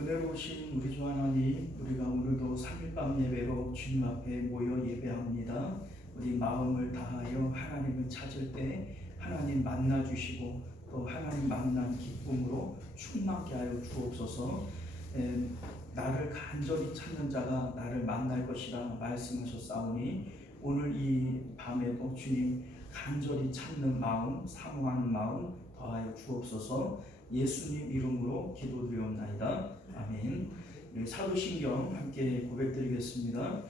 은혜로우신 우리 주 하나님, 우리가 오늘도 3일밤 예배로 주님 앞에 모여 예배합니다. 우리 마음을 다하여 하나님을 찾을 때 하나님 만나주시고 또 하나님 만난 기쁨으로 충만케 하여 주옵소서. 나를 간절히 찾는 자가 나를 만날 것이라 말씀하셨사오니 오늘 이 밤에도 주님 간절히 찾는 마음, 사모하는 마음 더하여 주옵소서. 예수님 이름으로 기도드리옵나이다. 아멘. 사도신경 함께 고백드리겠습니다.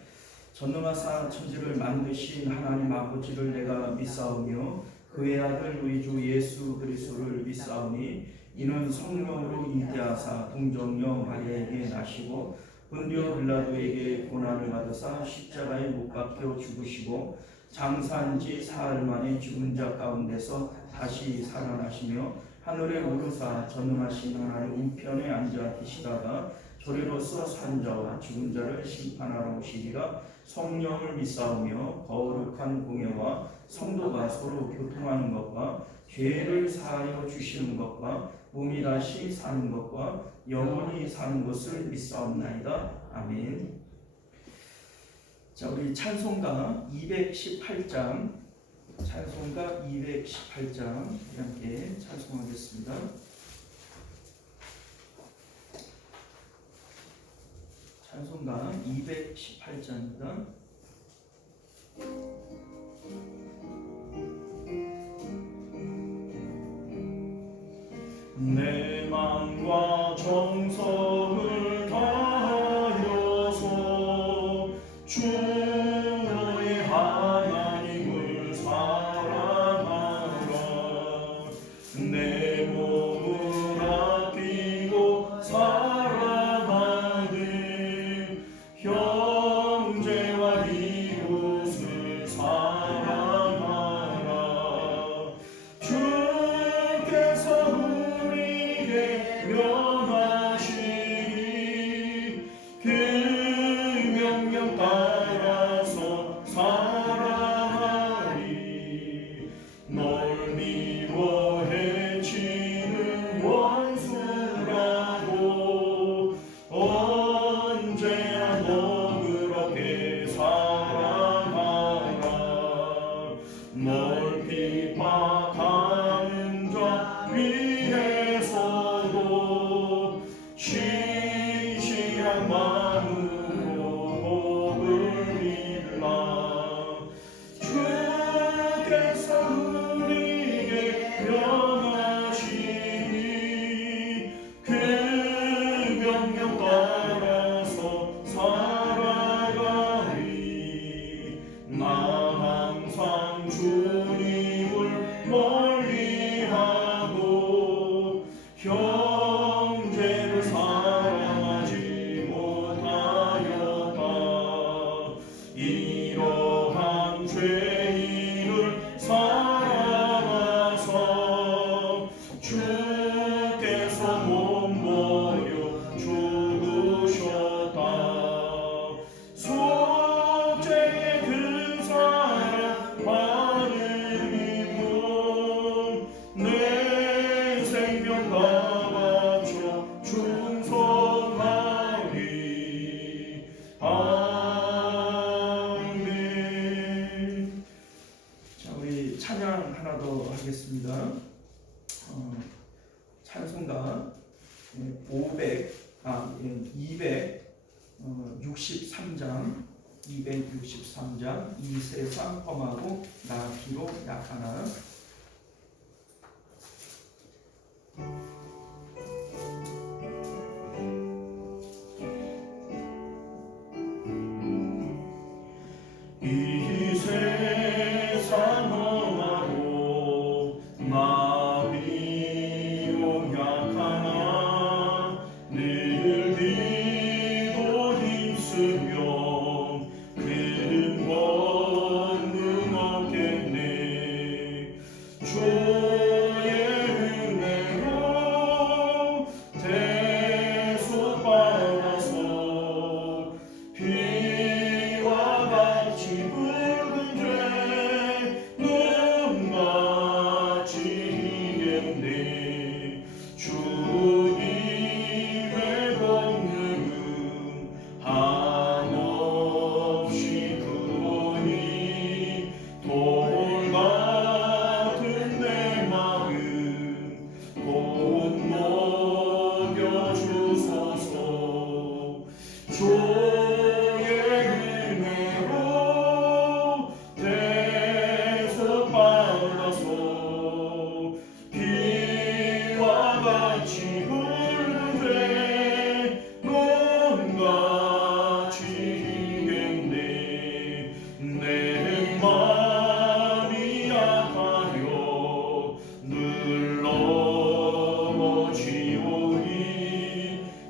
전능하사 천지를 만드신 하나님 아버지를 내가 믿사오며 그의 아들 우리 주 예수 그리스도를 믿사오니 이는 성령으로 잉태하사 동정녀 마리아에게 나시고 본디오 빌라도에게 고난을 받으사 십자가에 못 박혀 죽으시고 장사한 지 사흘 만에 죽은 자 가운데서 다시 살아나시며 하늘에 오르사 전능하신 하나님 우편에 앉아 계시다가 조리로서 산 자와 죽은 자를 심판하러 오시리라. 성령을 믿사오며 거룩한 공예와 성도가 서로 교통하는 것과 죄를 사하여 주시는 것과 몸이 다시 사는 것과 영원히 사는 것을 믿사옵나이다. 아멘. 자, 우리 찬송가 218장 찬송가 218장 함께 찬송하겠습니다. 찬송가 218장입니다. 내 맘과 정성을 다하여서 주의 하나님을 사랑하라. 내 몸을 아끼고 사랑하는 형제와 이웃을 사랑하라. 주께서 우리에게 명하시니 그 명령 따라서 살아가리. 널 미워 해치는 원수라도 언제나 너 그렇게 사랑하라. 널 비판하는 자 위에서도 진실한 마음으로 복을 빌라. 주께서 우리에게 명하시니 그 명령 따라서 살아가리. 나 항상 주님을 멀리하고 형제를 사랑하지 못하였다. 이러한 죄인을 사랑하사 주께서 몸버려 죽으셨다. 속죄의 그 사랑 받음이면 내 생명 다 바쳐 충성하리. 아멘. 자, 우리 찬양 하나 더 하겠습니다. 찬송가 263장 이 세상 험하고 나 비록 약하나. 이 세상 험하고 나 비록 약하나 늘 기도 힘쓰면 큰 권능 얻겠네.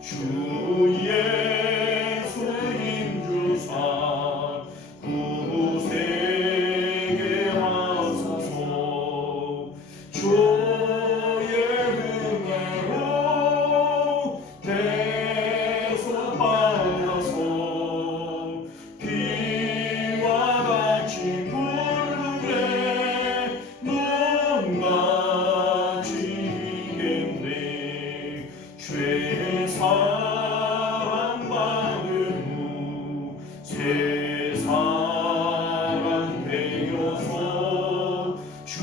주 예수 힘주사 구세계 하소서. 주의 은혜로 대속받아서 비와 같이 붉은데 눈같이 희겠네. 죄 사랑받은 후 세상 되어서 주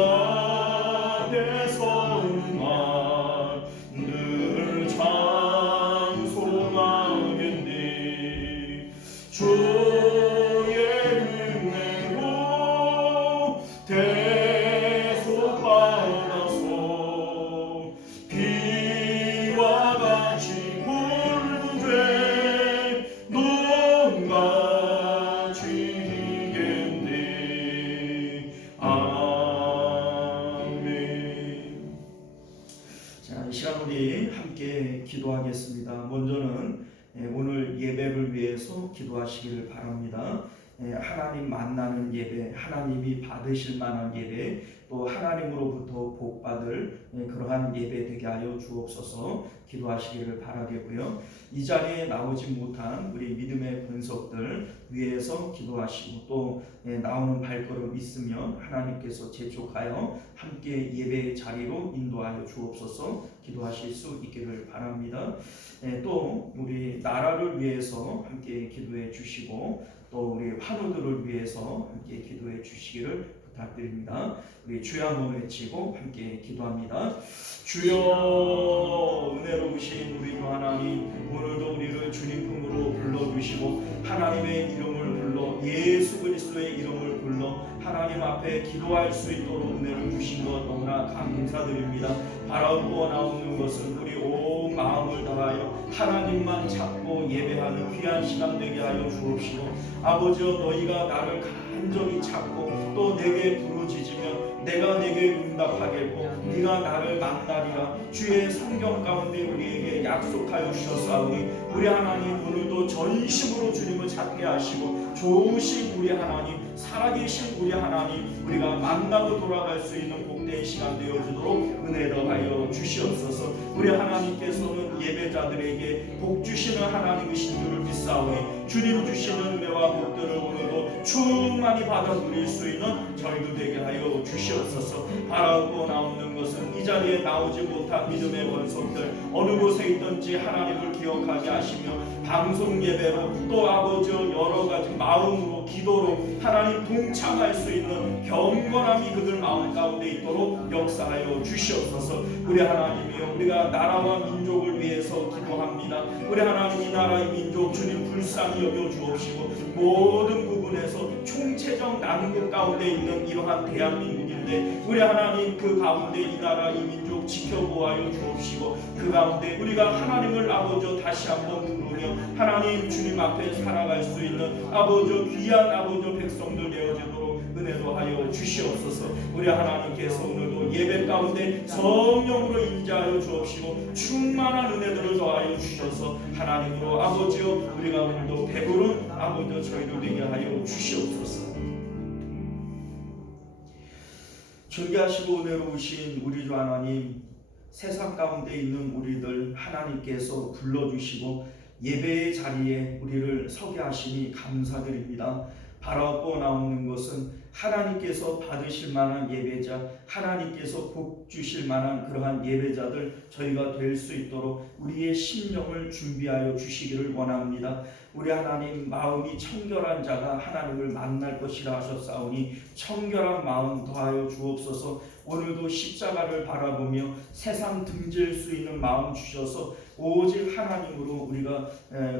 앞에 서는 날 늘 찬송하겠네. 주의 은혜로 대속받아서 비와 같이 굵은 죄 눈같이 희겠네. 아멘. 자, 이 시간 우리 함께 기도하겠습니다. 먼저는 오늘 예배를 위해서 기도하시기를 바랍니다. 하나님 만나는 예배, 하나님이 받으실 만한 예배, 또 하나님으로부터 복받을 그러한 예배 되게 하여 주옵소서. 기도하시기를 바라겠고요. 이 자리에 나오지 못한 우리 믿음의 권속들 위해서 기도하시고, 또 나오는 발걸음 있으면 하나님께서 재촉하여 함께 예배의 자리로 인도하여 주옵소서. 기도하실 수 있기를 바랍니다. 또 우리 나라를 위해서 함께 기도해 주시고, 또 우리 환우들을 위해서 함께 기도해 주시기를 부탁드립니다. 우리 주여 한번 외치고 함께 기도합니다. 주여, 은혜로우신 우리 하나님, 오늘도 우리를 주님 품으로 불러주시고 하나님의 이름을 불러, 예수 그리스도의 이름을 불러 하나님 앞에 기도할 수 있도록 은혜를 주신 것 너무나 감사드립니다. 바라고 나오는 것은 우리 온 마음을 다하여 하나님만 찾고 예배하는 귀한 시간 되게 하여 주옵시고, 아버지여, 너희가 나를 간절히 찾고 또 내게 부르짖으면 내가 내게 응답하겠고 네가 나를 만나리라. 주의 성경 가운데 우리에게 약속하여 주셨사오니 우리 하나님, 오늘도 전심으로 주님을 찾게 하시고 좋으신 우리 하나님, 살아계신 우리 하나님, 우리가 만나고 돌아갈 수 있는 복된 시간 되어주도록 은혜 더하여 주시옵소서. 우리 하나님께서는 예배자들에게 복 주시는 하나님이신 줄을 믿사오니 주님 주시는 은혜와 복들을 오늘도 충만히 받아 누릴 수 있는 저희도 되게 하여 주시옵소서. 바라고 나오는 것은 이 자리에 나오지 못한 믿음의 권속들, 어느 곳에 있든지 하나님을 기억하게 하시며 방송 예배로, 또 아버지여 여러 가지 마음으로 기도로 하나님 동참할 수 있는 경건함이 그들 마음 가운데 있도록 역사하여 주시옵소서. 우리 하나님이여, 우리가 나라와 민족을 위해서 기도합니다. 우리 하나님, 이 나라 이 민족 주님 불쌍히 여겨 주옵시고 모든 부분에서 총체적 난국 가운데 있는 이러한 대한민국인데 우리 하나님, 그 가운데 이 나라 이 민족 지켜보아여 주옵시고 그 가운데 우리가 하나님을 아버지 다시 한번 부르며 하나님 주님 앞에 살아갈 수 있는 아버지 귀한 아버지 백성들 되어지도록 은혜도 하여 주시옵소서. 우리 하나님께서 오늘도 예배 가운데 성령으로 임재하여 주옵시고 충만한 은혜들을 더하여 주셔서 하나님으로 아버지여 우리가 오늘도 배부른 아버지 저희를 되게 하여 주시옵소서. 존귀하시고 은혜로우신 우리 주 하나님, 세상 가운데 있는 우리들 하나님께서 불러주시고 예배의 자리에 우리를 서게 하시니 감사드립니다. 바라고 나오는 것은 하나님께서 받으실 만한 예배자, 하나님께서 복 주실 만한 그러한 예배자들 저희가 될 수 있도록 우리의 심령을 준비하여 주시기를 원합니다. 우리 하나님, 마음이 청결한 자가 하나님을 만날 것이라 하셨사오니 청결한 마음 더하여 주옵소서. 오늘도 십자가를 바라보며 세상 등질 수 있는 마음 주셔서 오직 하나님으로 우리가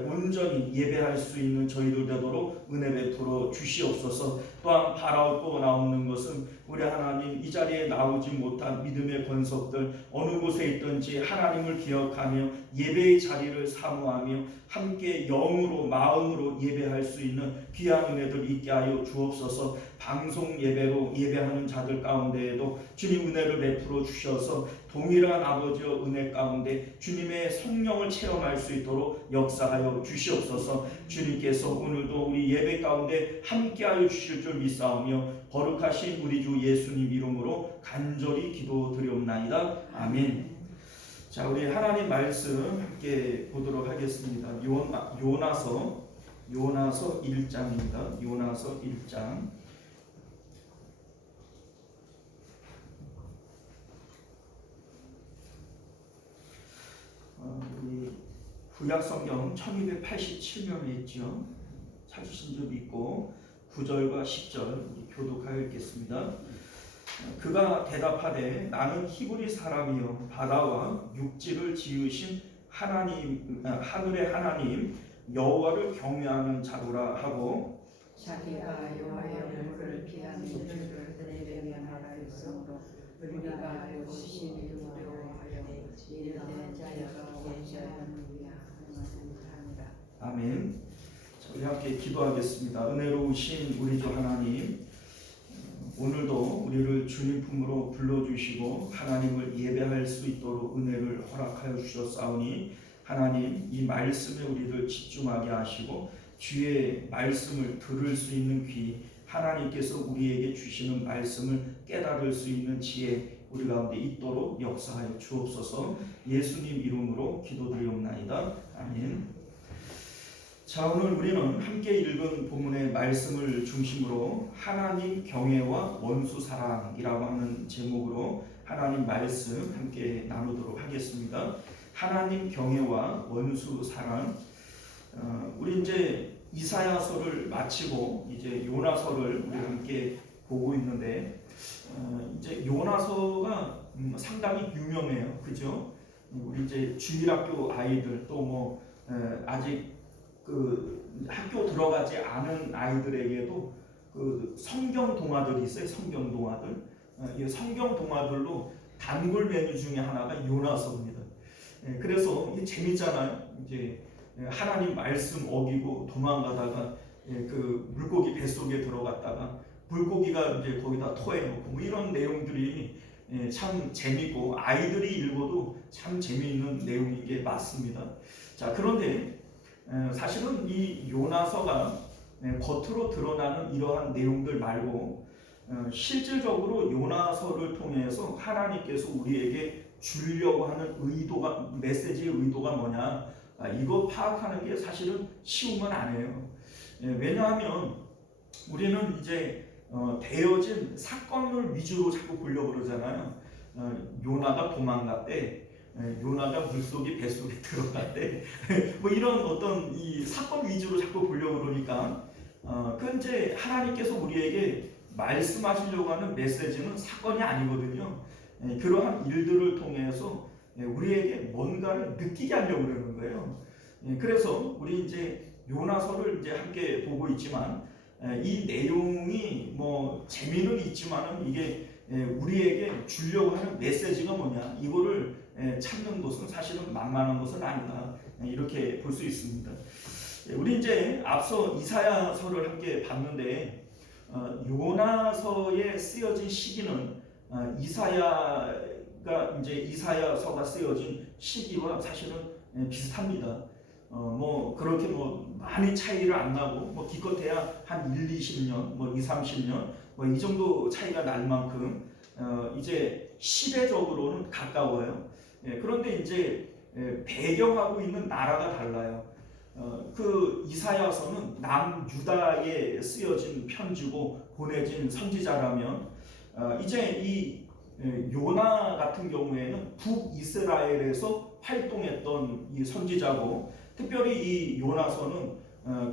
온전히 예배할 수 있는 저희들 되도록 은혜 베풀어 주시옵소서. 또한 바라고 나오는 것은 우리 하나님, 이 자리에 나오지 못한 믿음의 권속들 어느 곳에 있든지 하나님을 기억하며 예배의 자리를 사모하며 함께 영으로 마음으로 예배할 수 있는 귀한 은혜들 있게 하여 주옵소서. 방송 예배로 예배하는 자들 가운데에도 주님 은혜를 베풀어 주셔서 동일한 아버지의 은혜 가운데 주님의 성령을 체험할 수 있도록 역사하여 주시옵소서. 주님께서 오늘도 우리 예배 가운데 함께하여 주실 줄 믿사오며 거룩하신 우리 주 예수님 이름으로 간절히 기도드리옵나이다. 아멘. 자, 우리 하나님 말씀 함께 보도록 하겠습니다. 요나서 1장입니다. 요나서 1장. 우리 구약 성경 1287면에 있죠. 찾으신 줄 믿고 9절과 10절 교독하여 읽겠습니다. 그가 대답하되 나는 히브리 사람이요 바다와 육지를 지으신 하나님 하늘의 하나님 여호와를 경외하는 자로라 하고 자기가 여호와의 물을 피하는 줄을 내게 말하였으므로 우리가 요심히 두려워하여 이르되 자여가 원죄하느니라 하니라. 아멘. 자, 우리 함께 기도하겠습니다. 은혜로우신 우리 주 하나님, 오늘도 우리를 주님 품으로 불러주시고 하나님을 예배할 수 있도록 은혜를 허락하여 주셨사오니 하나님 이 말씀에 우리를 집중하게 하시고 주의 말씀을 들을 수 있는 귀, 하나님께서 우리에게 주시는 말씀을 깨달을 수 있는 지혜 우리 가운데 있도록 역사하여 주옵소서. 예수님 이름으로 기도드리옵나이다. 아멘. 자, 오늘 우리는 함께 읽은 본문의 말씀을 중심으로 하나님 경외와 원수 사랑이라고 하는 제목으로 하나님 말씀 함께 나누도록 하겠습니다. 하나님 경외와 원수 사랑. 우리 이제 이사야서를 마치고 이제 요나서를 우리 함께 보고 있는데 이제 요나서가 상당히 유명해요, 그죠? 우리 이제 주일학교 아이들 또 뭐 아직 그 학교 들어가지 않은 아이들에게도 그 성경 동화들이 있어요. 성경 동화들. 이 성경 동화들로 단골 메뉴 중에 하나가 요나서입니다. 그래서 이게 재밌잖아요. 이제 하나님 말씀 어기고 도망가다가 그 물고기 뱃속에 들어갔다가 물고기가 이제 거기다 토해놓고 뭐 이런 내용들이 참 재밌고 아이들이 읽어도 참 재미있는 내용인 게 맞습니다. 자, 그런데 사실은 이 요나서가 겉으로 드러나는 이러한 내용들 말고 실질적으로 요나서를 통해서 하나님께서 우리에게 주려고 하는 의도가, 메시지의 의도가 뭐냐, 이거 파악하는 게 사실은 쉬운 건 아니에요. 왜냐하면 우리는 이제 되어진 사건을 위주로 자꾸 보려고 그러잖아요. 요나가 도망갔대, 요나가 물속에 뱃속에 들어갔대, 뭐 이런 어떤 이 사건 위주로 자꾸 보려고 그러니까 그 이제 하나님께서 우리에게 말씀하시려고 하는 메시지는 사건이 아니거든요. 그러한 일들을 통해서 우리에게 뭔가를 느끼게 하려고 그러는 거예요. 그래서 우리 이제 요나서를 이제 함께 보고 있지만 이 내용이 뭐 재미는 있지만은 이게 우리에게 주려고 하는 메시지가 뭐냐, 이거를 찾는 것은 사실은 만만한 것은 아니다, 이렇게 볼 수 있습니다. 우리 이제 앞서 이사야서를 함께 봤는데 요나서에 쓰여진 시기는 이사야가 이제 이사야서가 쓰여진 시기와 사실은 비슷합니다. 뭐 그렇게 뭐 많이 차이를 안 나고 뭐 기껏해야 한 1-20년, 뭐 2-30년 뭐 이 정도 차이가 날 만큼 이제 시대적으로는 가까워요. 그런데 이제 배경하고 있는 나라가 달라요. 그 이사야서는 남유다에 쓰여진 편지고 보내진 선지자라면 이제 이 요나 같은 경우에는 북이스라엘에서 활동했던 이 선지자고, 특별히 이 요나서는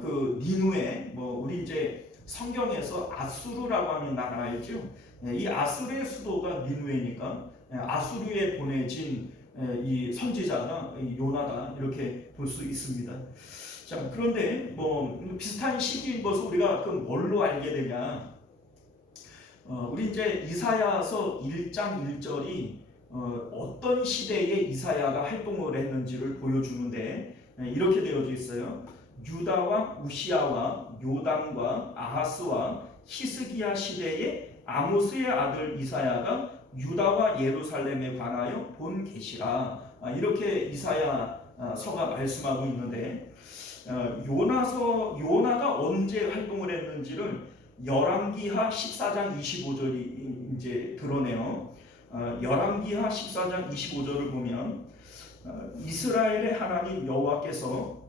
그 니누에, 뭐 우리 이제 성경에서 아수르라고 하는 나라 알죠? 이 아수르의 수도가 니누에니까 아수르에 보내진 이 선지자가 요나다, 이렇게 볼 수 있습니다. 자, 그런데 뭐 비슷한 시기인 것을 우리가 그 뭘로 알게 되냐? 우리 이제 이사야서 1장 1절이 어떤 시대에 이사야가 활동을 했는지를 보여주는데 이렇게 되어져 있어요. 유다와 우시아와 요담과 아하스와 히스기야 시대에 아모스의 아들 이사야가 유다와 예루살렘에 관하여 본 계시라. 이렇게 이사야 서가 말씀하고 있는데, 요나가 언제 활동을 했는지를 열왕기하 14장 25절이 이제 드러내요. 열왕기하 14장 25절을 보면 이스라엘의 하나님 여호와께서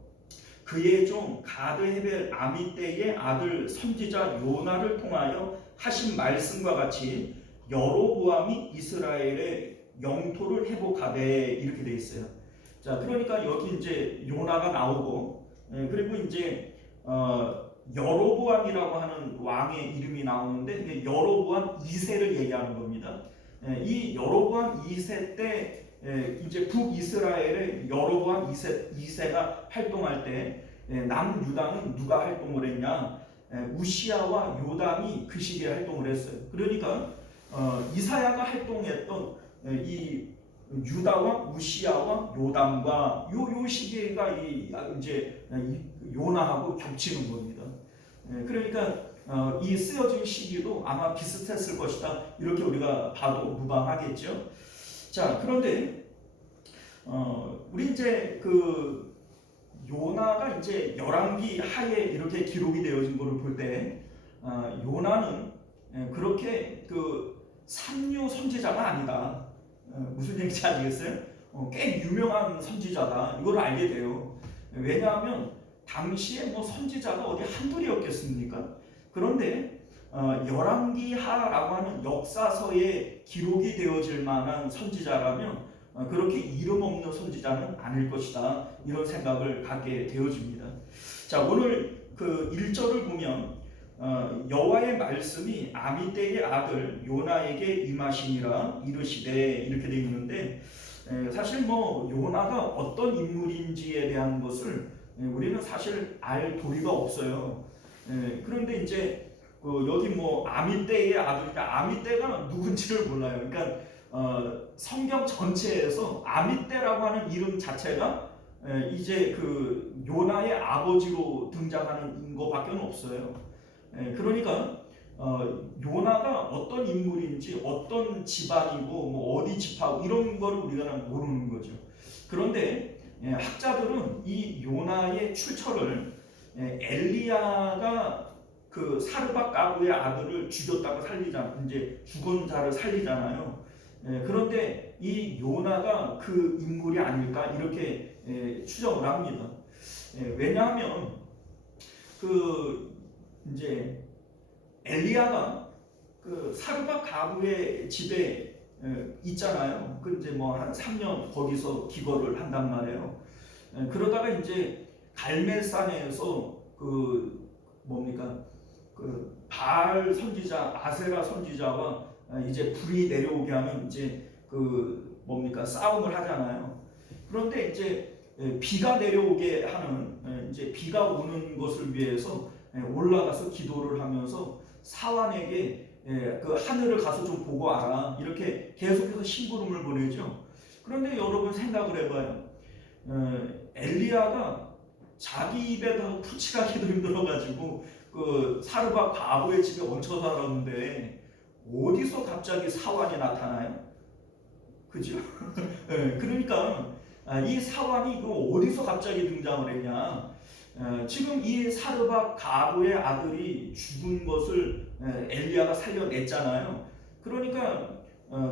그의 종 가드 헤벨 아미떼의 아들 선지자 요나를 통하여 하신 말씀과 같이 여로보암이 이스라엘의 영토를 회복하되, 이렇게 돼 있어요. 자, 그러니까 여기 이제 요나가 나오고, 그리고 이제 여로보암이라고 하는 왕의 이름이 나오는데, 여로보암 2세를 얘기하는 겁니다. 이 여로보암 2세 때 이제 북이스라엘의 여로보암 2세가 활동할 때 남유다는 누가 활동을 했냐? 우시야와 요담이 그 시기에 활동을 했어요. 그러니까 이사야가 활동했던 이 유다와 우시야와 요담과 요 시기가 이제 요나하고 겹치는 겁니다. 그러니까 이 쓰여진 시기도 아마 비슷했을 것이다, 이렇게 우리가 봐도 무방하겠죠. 자, 그런데 우리 이제 그 요나가 이제 열왕기 하에 이렇게 기록이 되어진 것을 볼 때, 요나는 그렇게 그 삼류 선지자가 아니다. 무슨 얘기인지 아시겠어요? 꽤 유명한 선지자다, 이걸 알게 돼요. 왜냐하면 당시에 뭐 선지자가 어디 한둘이었겠습니까? 그런데 열왕기하라고 하는 역사서에 기록이 되어질 만한 선지자라면 그렇게 이름 없는 선지자는 아닐 것이다, 이런 생각을 갖게 되어집니다. 자, 오늘 그 1절을 보면 여호와의 말씀이 아미떼의 아들 요나에게 임하시니라 이르시되, 이렇게 되어 있는데, 사실 뭐 요나가 어떤 인물인지에 대한 것을 우리는 사실 알 도리가 없어요. 그런데 이제 여기 뭐 아미떼의 아들이니까 아미떼가 누군지를 몰라요. 그러니까 성경 전체에서 아미떼라고 하는 이름 자체가 이제 그 요나의 아버지로 등장하는 것밖에 없어요. 그러니까 요나가 어떤 인물인지, 어떤 집안이고 뭐 어디 집하고 이런 거를 우리가 모르는 거죠. 그런데 학자들은 이 요나의 출처를 엘리야가 그 사르밧 가부의 아들을 죽였다가 이제 죽은 자를 살리잖아요. 그런데 이 요나가 그 인물이 아닐까, 이렇게 추정을 합니다. 왜냐하면 그 이제 엘리야가 그 사르밧 가부의 집에 있잖아요. 그 이제 뭐 한 3년 거기서 기거를 한단 말이에요. 그러다가 이제 갈멜산에서 그 뭡니까? 그 바알 선지자, 아세라 선지자와 이제 불이 내려오게 하면 이제 그 뭡니까? 싸움을 하잖아요. 그런데 이제 비가 내려오게 하는, 이제 비가 오는 것을 위해서 올라가서 기도를 하면서 사환에게 그 하늘을 가서 좀 보고 와라, 이렇게 계속해서 심부름을 보내죠. 그런데 여러분 생각을 해봐요. 엘리야가 자기 입에다가 푸치가기도 힘들어가지고 그 사르밧 가부의 집에 얹혀 살았는데 어디서 갑자기 사환이 나타나요? 그죠? 그러니까 이 사환이 그 어디서 갑자기 등장을 했냐? 지금 이 사르밧 가부의 아들이 죽은 것을 엘리야가 살려냈잖아요. 그러니까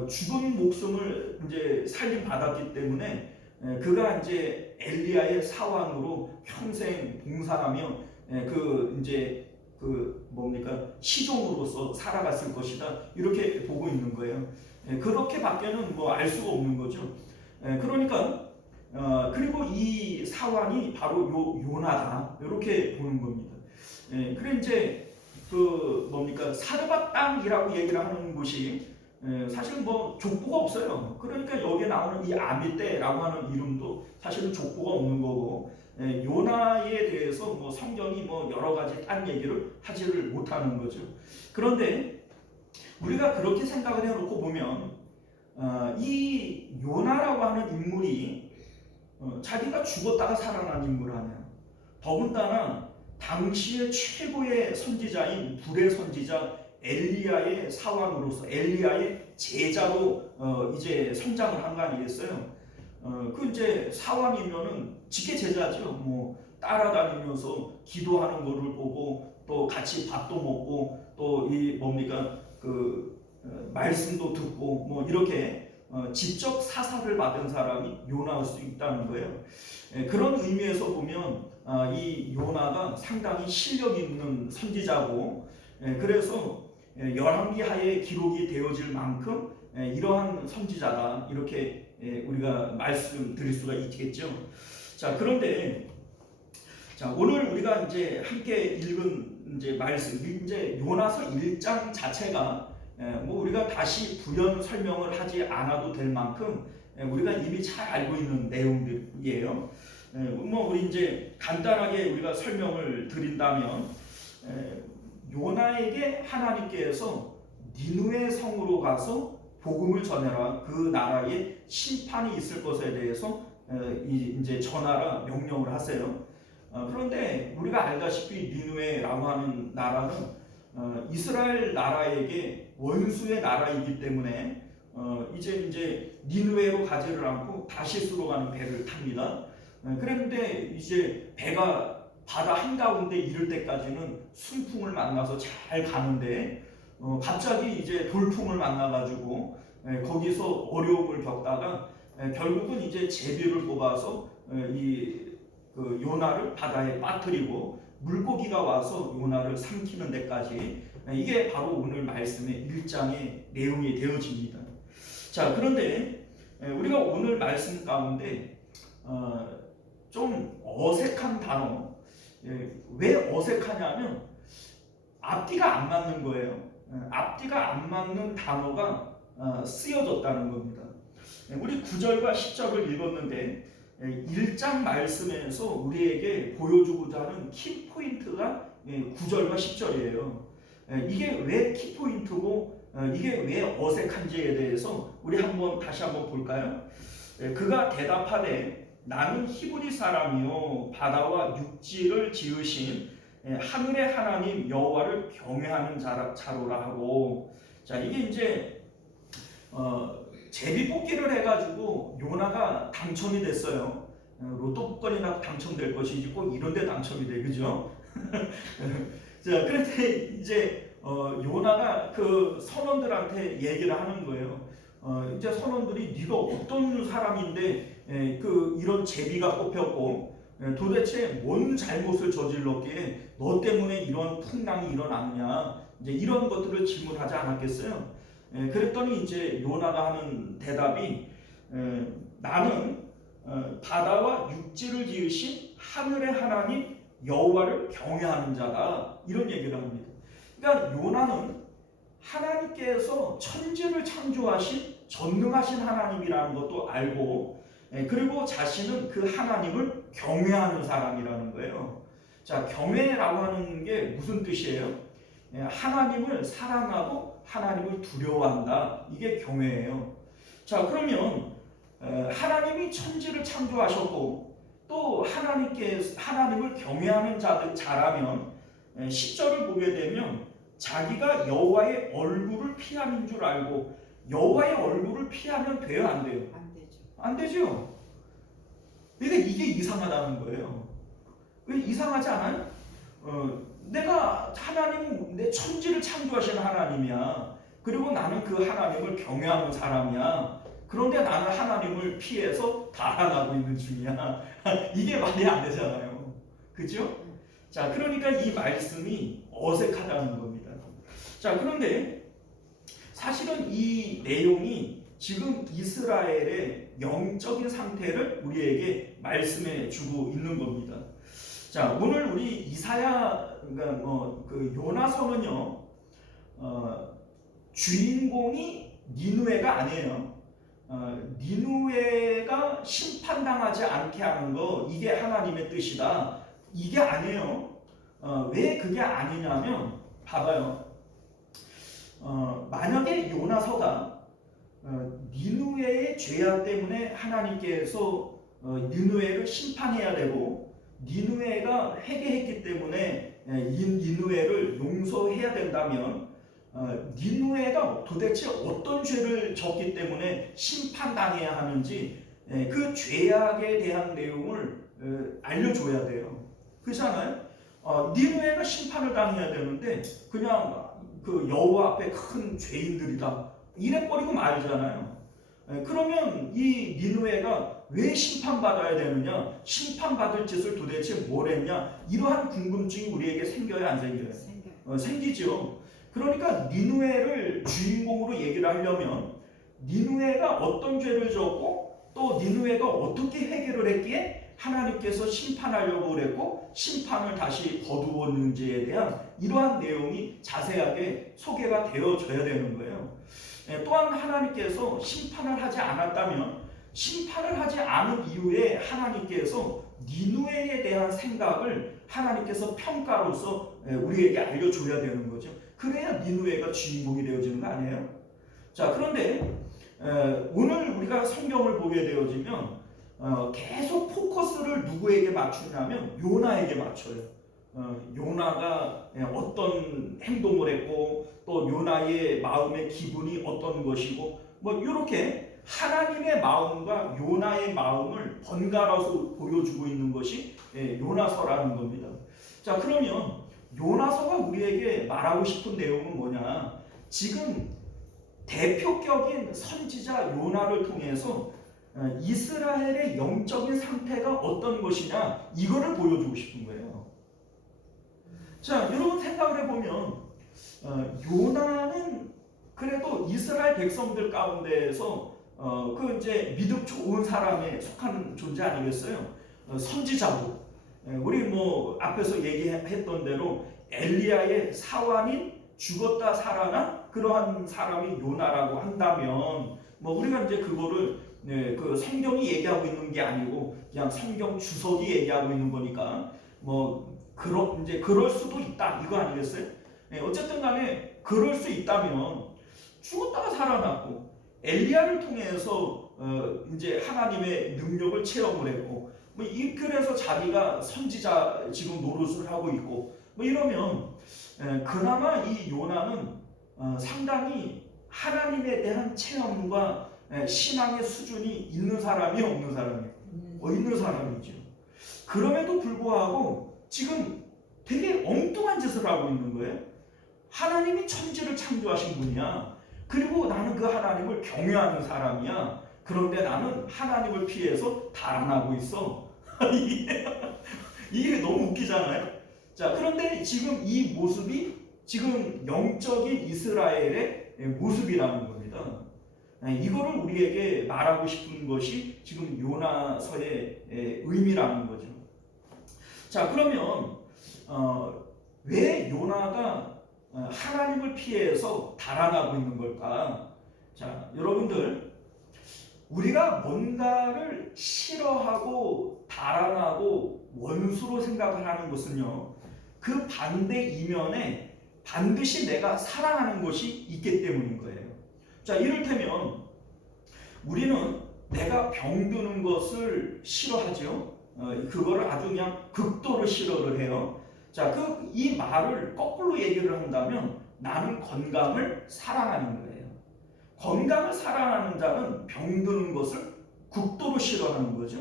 죽은 목숨을 이제 살림 받았기 때문에 그가 이제 엘리야의 사환으로 평생 봉사하며 그 이제 그 뭡니까? 시종으로서 살아갔을 것이다, 이렇게 보고 있는 거예요. 그렇게밖에는 뭐 알 수가 없는 거죠. 그러니까 그리고 이 사환이 바로 요나다, 이렇게 보는 겁니다. 그래 이제 그 뭡니까? 사르밧 땅이라고 얘기를 하는 곳이 사실 뭐 족보가 없어요. 그러니까 여기에 나오는 이 아미떼라고 하는 이름도 사실은 족보가 없는 거고, 요나에 대해서 뭐 성경이 뭐 여러 가지 딴 얘기를 하지를 못하는 거죠. 그런데 우리가 그렇게 생각을 해놓고 보면 이 요나라고 하는 인물이 자기가 죽었다가 살아난 인물 아니야. 더군다나 당시의 최고의 선지자인 불의 선지자 엘리야의 사원으로서 엘리야의 제자로 이제 성장을 한 거 아니겠어요? 그 이제 사원이면은 직계 제자죠. 뭐 따라다니면서 기도하는 거를 보고 또 같이 밥도 먹고 또 이 뭡니까 그 말씀도 듣고 뭐 이렇게 직접 사사를 받은 사람이 요나일 수 있다는 거예요. 그런 의미에서 보면 이 요나가 상당히 실력 있는 선지자고 그래서 열왕기하에 기록이 되어질 만큼 이러한 선지자다 이렇게 우리가 말씀드릴 수가 있겠죠. 자 그런데 자 오늘 우리가 이제 함께 읽은 이제 말씀 이제 요나서 1장 자체가 뭐 우리가 다시 부연 설명을 하지 않아도 될 만큼 우리가 이미 잘 알고 있는 내용들이에요. 뭐 우리 이제 간단하게 우리가 설명을 드린다면 요나에게 하나님께서 니느웨 성으로 가서 복음을 전해라. 그 나라에 심판이 있을 것에 대해서 이제 전하라 명령을 하세요. 그런데 우리가 알다시피 니느웨라고 하는 나라는 이스라엘 나라에게 원수의 나라이기 때문에 이제 니느웨로 가지를 않고 다시스로 가는 배를 탑니다. 그런데 이제 배가 바다 한가운데 이를 때까지는 순풍을 만나서 잘 가는데 갑자기 이제 돌풍을 만나가지고 거기서 어려움을 겪다가 결국은 이제 제비를 뽑아서 그 요나를 바다에 빠뜨리고 물고기가 와서 요나를 삼키는 데까지 이게 바로 오늘 말씀의 1장의 내용이 되어집니다. 자 그런데 우리가 오늘 말씀 가운데 좀 어색한 단어 왜 어색하냐면 앞뒤가 안 맞는 거예요. 앞뒤가 안 맞는 단어가 쓰여졌다는 겁니다. 우리 9절과 10절을 읽었는데 1장 말씀에서 우리에게 보여주고자 하는 키포인트가 9절과 10절이에요. 이게 왜 키포인트고 이게 왜 어색한지에 대해서 우리 다시 한번 볼까요? 그가 대답하되 나는 히브리 사람이요 바다와 육지를 지으신 하늘의 하나님 여호와를 경외하는 자로라 하고 자 이게 이제 제비뽑기를 해가지고 요나가 당첨이 됐어요. 로또 복권이나 당첨될 것이지 꼭 이런데 당첨이 돼 그죠? 자 그런데 이제 요나가 그 선원들한테 얘기를 하는 거예요. 이제 선원들이 네가 어떤 사람인데 이런 제비가 뽑혔고 도대체 뭔 잘못을 저질렀기에 너 때문에 이런 풍랑이 일어났느냐 이제 이런 것들을 질문하지 않았겠어요? 그랬더니 이제 요나가 하는 대답이 나는 바다와 육지를 지으신 하늘의 하나님 여호와를 경외하는 자다 이런 얘기를 합니다. 그러니까 요나는 하나님께서 천지를 창조하신 전능하신 하나님이라는 것도 알고 그리고 자신은 그 하나님을 경외하는 사람이라는 거예요. 자 경외라고 하는 게 무슨 뜻이에요? 하나님을 사랑하고 하나님을 두려워한다. 이게 경외예요. 자 그러면 하나님이 천지를 창조하셨고 또 하나님을 경외하는 자라면 10절을 보게 되면 자기가 여호와의 얼굴을 피하는 줄 알고 여호와의 얼굴을 피하면 돼요? 안 돼요? 안 되죠. 안 되죠. 그러니까 이게 이상하다는 거예요. 왜 이상하지 않아요? 내가 하나님 내 천지를 창조하신 하나님이야. 그리고 나는 그 하나님을 경외하는 사람이야. 그런데 나는 하나님을 피해서 달아나고 있는 중이야. 이게 말이 안 되잖아요. 그죠? 자, 그러니까 이 말씀이 어색하다는 겁니다. 자, 그런데 사실은 이 내용이 지금 이스라엘의 영적인 상태를 우리에게 말씀해 주고 있는 겁니다. 자, 오늘 우리 이사야, 그러니까 그 요나서는요, 주인공이 니느웨가 아니에요. 니느웨가 심판당하지 않게 하는 거, 이게 하나님의 뜻이다. 이게 아니에요. 왜 그게 아니냐면, 봐봐요. 만약에 요나서가 니느웨의 죄악 때문에 하나님께서 니느웨를 심판해야 되고 니느웨가 회개했기 때문에 니느웨를 용서해야 된다면 니누에가 도대체 어떤 죄를 졌기 때문에 심판당해야 하는지 그 죄악에 대한 내용을 알려줘야 돼요. 그렇잖아요? 니누에가 심판을 당해야 되는데 그냥 그 여호와 앞에 큰 죄인들이다 이래버리고 말잖아요. 그러면 이 니누에가 왜 심판받아야 되느냐, 심판받을 짓을 도대체 뭘 했냐, 이러한 궁금증이 우리에게 생겨요, 안 생겨요? 생기죠. 그러니까 니누에를 주인공으로 얘기를 하려면 니누에가 어떤 죄를 졌고 또 니누에가 어떻게 해결을 했기에 하나님께서 심판하려고 그랬고 심판을 다시 거두었는지에 대한 이러한 내용이 자세하게 소개가 되어져야 되는 거예요. 또한 하나님께서 심판을 하지 않았다면 심판을 하지 않은 이후에 하나님께서 니누에에 대한 생각을 하나님께서 평가로서 우리에게 알려줘야 되는 거죠. 그래야 니누에가 주인공이 되어지는 거 아니에요? 자, 그런데 오늘 우리가 성경을 보게 되어지면 계속 포커스를 누구에게 맞추냐면 요나에게 맞춰요. 요나가 어떤 행동을 했고 또 요나의 마음의 기분이 어떤 것이고 뭐 이렇게 하나님의 마음과 요나의 마음을 번갈아서 보여주고 있는 것이 요나서라는 겁니다. 자, 그러면 요나서가 우리에게 말하고 싶은 내용은 뭐냐? 지금 대표격인 선지자 요나를 통해서 이스라엘의 영적인 상태가 어떤 것이냐 이거를 보여주고 싶은 거예요. 자, 여러분 생각을 해보면 요나는 그래도 이스라엘 백성들 가운데에서 그 이제 믿음 좋은 사람에 속한 존재 아니겠어요? 선지자고 우리 뭐 앞에서 얘기했던 대로 엘리야의 사환인 죽었다 살아난 그러한 사람이 요나라고 한다면 뭐 우리가 이제 그거를 그 성경이 얘기하고 있는 게 아니고 그냥 성경 주석이 얘기하고 있는 거니까 뭐 이제 그럴 수도 있다 이거 아니겠어요? 어쨌든 간에 그럴 수 있다면 죽었다가 살아났고 엘리야를 통해서 이제 하나님의 능력을 체험을 했고 뭐 그래서 자기가 선지자 지금 노릇을 하고 있고 뭐 이러면 그나마 이 요나는 상당히 하나님에 대한 체험과 신앙의 수준이 있는 사람이 없는 사람이에요. 있는 사람이죠. 그럼에도 불구하고 지금 되게 엉뚱한 짓을 하고 있는 거예요. 하나님이 천지를 창조하신 분이야. 그리고 나는 그 하나님을 경외하는 사람이야. 그런데 나는 하나님을 피해서 달아나고 있어. 이게 너무 웃기잖아요. 자, 그런데 지금 이 모습이 지금 영적인 이스라엘의 모습이라는 겁니다. 이거를 우리에게 말하고 싶은 것이 지금 요나서의 의미라는 거죠. 자, 그러면 왜 요나가 하나님을 피해서 달아나고 있는 걸까? 자, 여러분들 우리가 뭔가를 싫어하고 달아나고 원수로 생각을 하는 것은요, 그 반대 이면에 반드시 내가 사랑하는 것이 있기 때문인 거예요. 자, 이를테면 우리는 내가 병드는 것을 싫어하죠. 그거를 아주 그냥 극도로 싫어를 해요. 자, 이 말을 거꾸로 얘기를 한다면 나는 건강을 사랑하는 거예요. 건강을 사랑하는 자는 병드는 것을 극도로 싫어하는 거죠.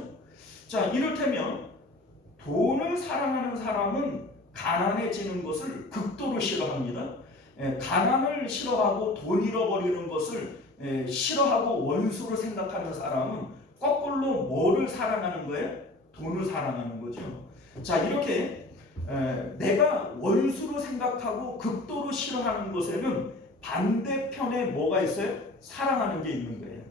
자, 이를테면 돈을 사랑하는 사람은 가난해지는 것을 극도로 싫어합니다. 가난을 싫어하고 돈 잃어버리는 것을 싫어하고 원수로 생각하는 사람은 거꾸로 뭐를 사랑하는 거예요? 돈을 사랑하는 거죠. 자, 이렇게 내가 원수로 생각하고 극도로 싫어하는 것에는 반대편에 뭐가 있어요? 사랑하는 게 있는 거예요.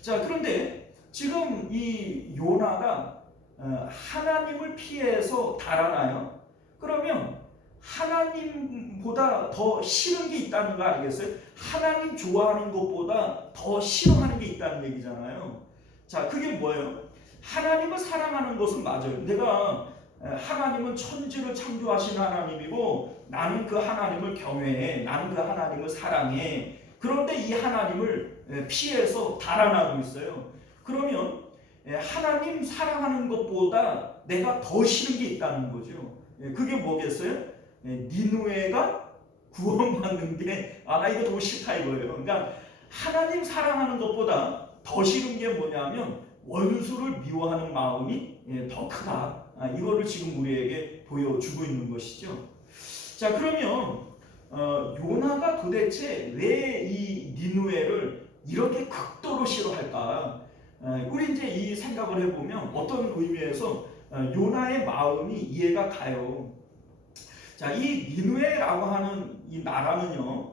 자, 그런데 지금 이 요나가 하나님을 피해서 달아나요. 그러면 하나님보다 더 싫은 게 있다는 거 아니겠어요? 하나님 좋아하는 것보다 더 싫어하는 게 있다는 얘기잖아요. 자, 그게 뭐예요? 하나님을 사랑하는 것은 맞아요. 내가 하나님은 천지를 창조하신 하나님이고 나는 그 하나님을 경외해. 나는 그 하나님을 사랑해. 그런데 이 하나님을 피해서 달아나고 있어요. 그러면 하나님 사랑하는 것보다 내가 더 싫은 게 있다는 거죠. 그게 뭐겠어요? 니누에가 구원받는 게 나 이거 너무 싫다 이거예요. 그러니까 하나님 사랑하는 것보다 더 싫은 게 뭐냐면 원수를 미워하는 마음이 더 크다. 이거를 지금 우리에게 보여주고 있는 것이죠. 자, 그러면 요나가 도대체 왜 이 니느웨를 이렇게 극도로 싫어할까? 우리 이제 이 생각을 해보면 어떤 의미에서 요나의 마음이 이해가 가요. 자, 이 니느웨라고 하는 이 나라는요,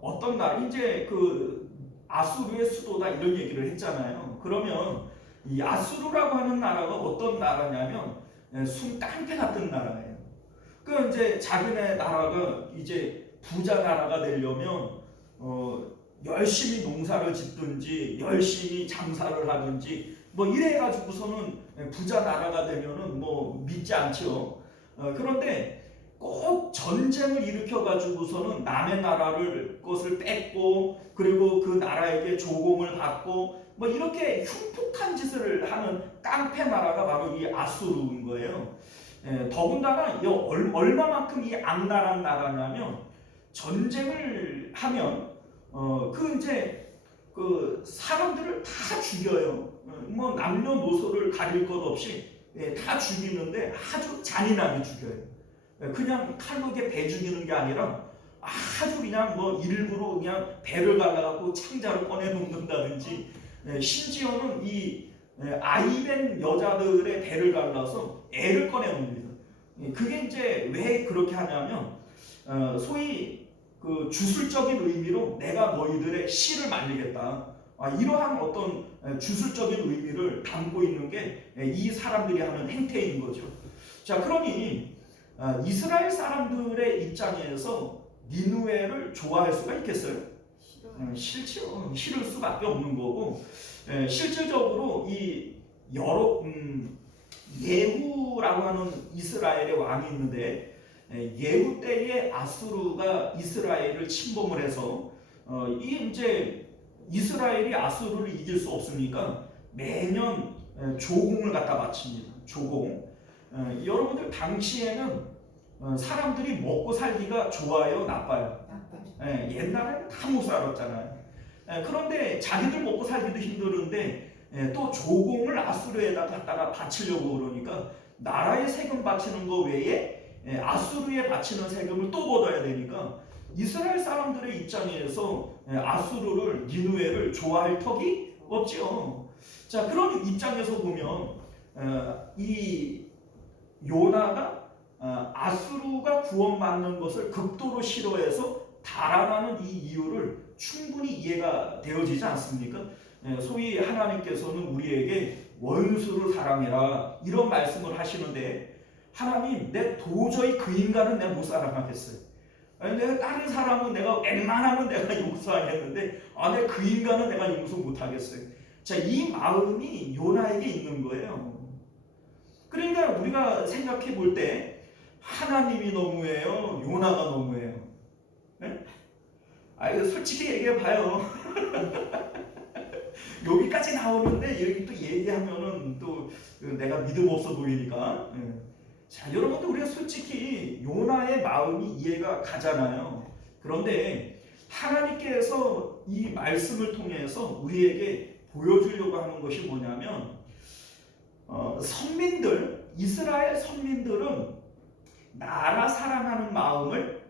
어떤 나라, 이제 그 아수르의 수도다 이런 얘기를 했잖아요. 그러면 이 아수르라고 하는 나라가 어떤 나라냐면 순깡패 같은 나라예요. 그 이제 자기네 나라가 이제 부자 나라가 되려면 열심히 농사를 짓든지 열심히 장사를 하든지 뭐 이래 가지고서는 부자 나라가 되면은 뭐 믿지 않죠. 그런데 꼭 전쟁을 일으켜 가지고서는 남의 나라를 것을 뺏고 그리고 그 나라에게 조공을 받고 뭐 이렇게 흉폭한 짓을 하는 깡패 나라가 바로 이 아수르인 거예요. 더군다나 얼마만큼 이 악랄한 나라냐면 전쟁을 하면 그 이제 그 사람들을 다 죽여요. 뭐 남녀노소를 가릴 것 없이 다 죽이는데 아주 잔인하게 죽여요. 그냥 칼로 배 죽이는 게 아니라 아주 그냥 뭐 일부러 그냥 배를 갈라갖고 창자를 꺼내 놓는다든지 심지어는 이 아이된 여자들의 배를 갈라서 애를 꺼내 놓습니다. 그게 이제 왜 그렇게 하냐면 소위 그 주술적인 의미로 내가 너희들의 씨를 말리겠다. 이러한 어떤 주술적인 의미를 담고 있는 게 이 사람들이 하는 행태인 거죠. 자, 그러니 이스라엘 사람들의 입장에서 니느웨를 좋아할 수가 있겠어요? 싫죠. 싫을 수밖에 없는 거고 실질적으로 이 여러 예후라고 하는 이스라엘의 왕이 있는데 예후 때에 아수르가 이스라엘을 침범을 해서 이 이제 이스라엘이 아수르를 이길 수 없으니까 매년 조공을 갖다 바칩니다. 조공. 여러분들 당시에는 사람들이 먹고 살기가 좋아요, 나빠요? 옛날에는 다 못 살았잖아요. 그런데 자기들 먹고 살기도 힘들은데 또 조공을 아수르에다 갖다가 바치려고 그러니까 나라에 세금 바치는 거 외에 아수르에 바치는 세금을 또 걷어야 되니까 이스라엘 사람들의 입장에서 아수르를 니느웨를 좋아할 턱이 없죠. 자, 그런 입장에서 보면 이 요나가 아수르가 구원받는 것을 극도로 싫어해서 달아나는 이 이유를 충분히 이해가 되어지지 않습니까? 소위 하나님께서는 우리에게 원수를 사랑해라 이런 말씀을 하시는데 하나님, 내 도저히 그 인간은 내가 못 사랑하겠어요. 내가 다른 사람은 내가 웬만하면 내가 용서하겠는데 내가 그 인간은 내가 용서 못하겠어요. 자, 이 마음이 요나에게 있는 거예요. 그러니까 우리가 생각해 볼 때 하나님이 너무해요? 요나가 너무해요? 네? 솔직히 얘기해 봐요. 여기까지 나오는데 여기 또 얘기하면은 또 내가 믿음 없어 보이니까. 자, 여러분들 우리가 솔직히 요나의 마음이 이해가 가잖아요. 그런데 하나님께서 이 말씀을 통해서 우리에게 보여주려고 하는 것이 뭐냐면 선민들, 이스라엘 선민들은 나라 사랑하는 마음을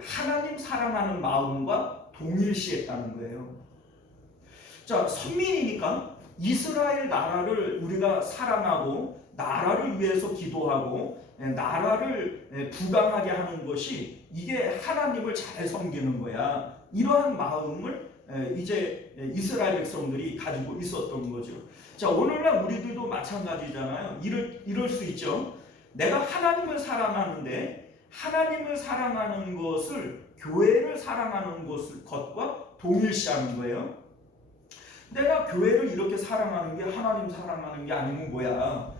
하나님 사랑하는 마음과 동일시했다는 거예요. 자, 선민이니까 이스라엘 나라를 우리가 사랑하고 나라를 위해서 기도하고 나라를 부강하게 하는 것이 이게 하나님을 잘 섬기는 거야. 이러한 마음을 이제 이스라엘 백성들이 가지고 있었던 거죠. 자, 오늘날 우리들도 마찬가지잖아요. 이럴 수 있죠. 내가 하나님을 사랑하는데 하나님을 사랑하는 것을 교회를 사랑하는 것과 동일시하는 거예요. 내가 교회를 이렇게 사랑하는 게 하나님 사랑하는 게 아니면 뭐야?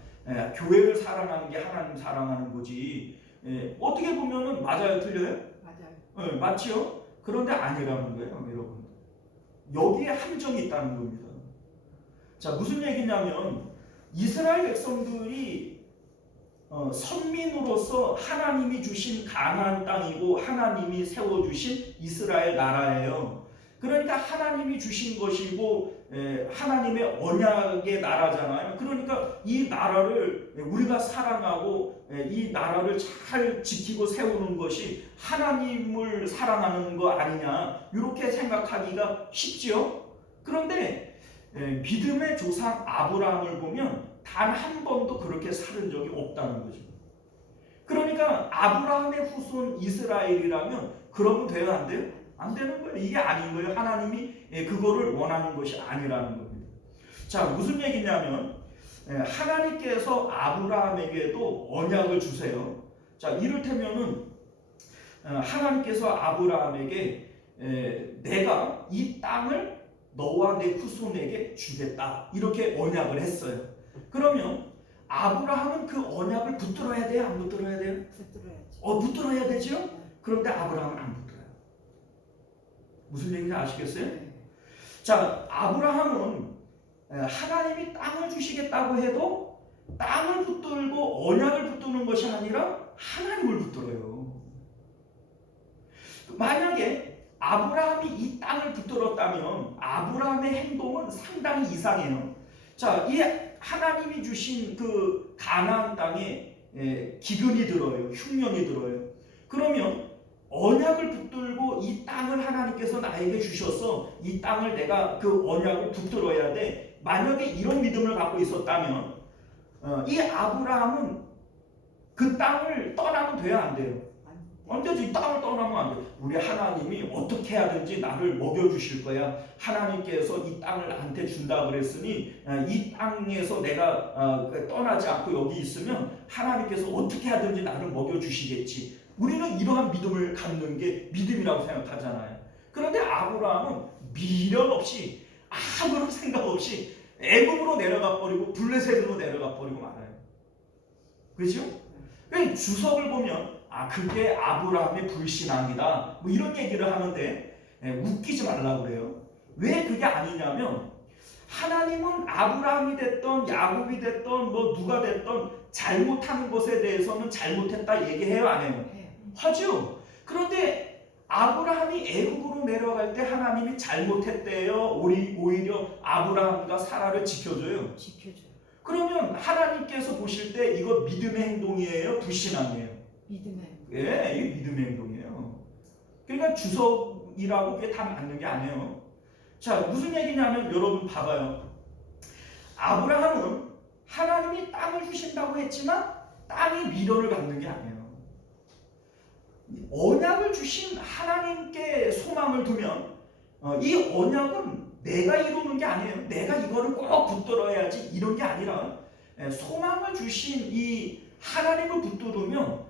교회를 사랑하는 게 하나님 사랑하는 거지. 어떻게 보면은 맞아요, 틀려요? 맞아요. 맞지요? 그런데 아니라는 거예요, 여러분. 여기에 함정이 있다는 겁니다. 자, 무슨 얘기냐면 이스라엘 백성들이 선민으로서 하나님이 주신 가나안 땅이고 하나님이 세워주신 이스라엘 나라예요. 그러니까 하나님이 주신 것이고 하나님의 언약의 나라잖아요. 그러니까 이 나라를 우리가 사랑하고 이 나라를 잘 지키고 세우는 것이 하나님을 사랑하는 거 아니냐, 이렇게 생각하기가 쉽지요. 그런데 믿음의 조상 아브라함을 보면 단 한 번도 그렇게 살은 적이 없다는 거죠. 그러니까 아브라함의 후손 이스라엘이라면 그러면 돼요, 안 돼요? 안 되는 거예요. 이게 아닌 거예요. 하나님이 그거를 원하는 것이 아니라는 겁니다. 자, 무슨 얘기냐면 하나님께서 아브라함에게도 언약을 주세요. 자, 이를테면은 하나님께서 아브라함에게 내가 이 땅을 너와 내 후손에게 주겠다, 이렇게 언약을 했어요. 그러면 아브라함은 그 언약을 붙들어야 돼요, 안 붙들어야 돼요? 붙들어야죠. 붙들어야 되죠. 그런데 아브라함은 안 붙들어요. 무슨 얘기인지 아시겠어요? 자, 아브라함은 하나님이 땅을 주시겠다고 해도 땅을 붙들고 언약을 붙드는 것이 아니라 하나님을 붙들어요. 만약에 아브라함이 이 땅을 붙들었다면 아브라함의 행동은 상당히 이상해요. 자, 이 하나님이 주신 그 가나안 땅에 기근이 들어요. 흉년이 들어요. 그러면 언약을 붙들고 이 땅을 하나님께서 나에게 주셔서 이 땅을 내가 그 언약을 붙들어야 돼. 만약에 이런 믿음을 갖고 있었다면 이 아브라함은 그 땅을 떠나면 돼야 안 돼요? 언제든지 이 땅을 떠나면 안 돼요. 우리 하나님이 어떻게 하든지 나를 먹여주실 거야. 하나님께서 이 땅을 나한테 준다 그랬으니 이 땅에서 내가 떠나지 않고 여기 있으면 하나님께서 어떻게 하든지 나를 먹여주시겠지. 우리는 이러한 믿음을 갖는 게 믿음이라고 생각하잖아요. 그런데 아브라함은 미련 없이 아무런 생각 없이 애굽으로 내려가 버리고 블레셋으로 내려가 버리고 말아요. 그렇죠? 주석을 보면 그게 아브라함의 불신앙이다, 뭐 이런 얘기를 하는데 웃기지 말라고 그래요. 왜 그게 아니냐면 하나님은 아브라함이 됐던 야곱이 됐던 뭐 누가 됐던 잘못하는 것에 대해서는 잘못했다 얘기해요, 안 해요? 하죠. 그런데 아브라함이 애굽으로 내려갈 때 하나님이 잘못했대요, 오히려 아브라함과 사라를 지켜줘요? 지켜줘요. 그러면 하나님께서 보실 때 이거 믿음의 행동이에요, 불신앙이에요? 믿음의. 예, 이게 믿음의 행동이에요. 그러니까 주석이라고 그게 다 맞는 게 아니에요. 자, 무슨 얘기냐면 여러분 봐봐요. 아브라함은 하나님이 땅을 주신다고 했지만 땅에 미련을 갖는 게 아니에요. 언약을 주신 하나님께 소망을 두면 이 언약은 내가 이루는 게 아니에요. 내가 이거를 꼭 붙들어야지 이런 게 아니라 소망을 주신 이 하나님을 붙들으면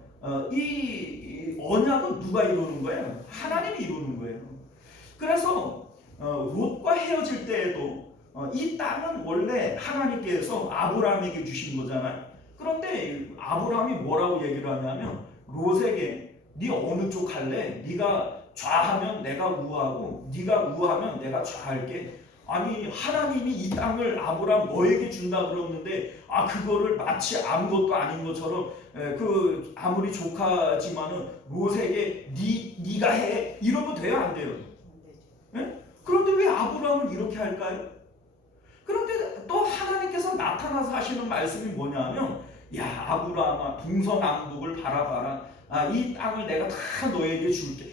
이 언약은 누가 이루는 거예요? 하나님이 이루는 거예요. 그래서 롯과 헤어질 때에도 이 땅은 원래 하나님께서 아브라함에게 주신 거잖아요. 그런데 아브라함이 뭐라고 얘기를 하냐면 롯에게 네 어느 쪽 할래? 네가 좌하면 내가 우하고 네가 우하면 내가 좌할게. 아니 하나님이 이 땅을 아브라함 너에게 준다 그러는데 그거를 마치 아무것도 아닌 것처럼 그 아무리 조카지만은 롯에게 네가 해 이러면 돼요, 안 돼요? 네? 그런데 왜 아브라함은 이렇게 할까요? 그런데 또 하나님께서 나타나서 하시는 말씀이 뭐냐면 야 아브라함아 동서남북을 바라봐라. 이 땅을 내가 다 너에게 줄게.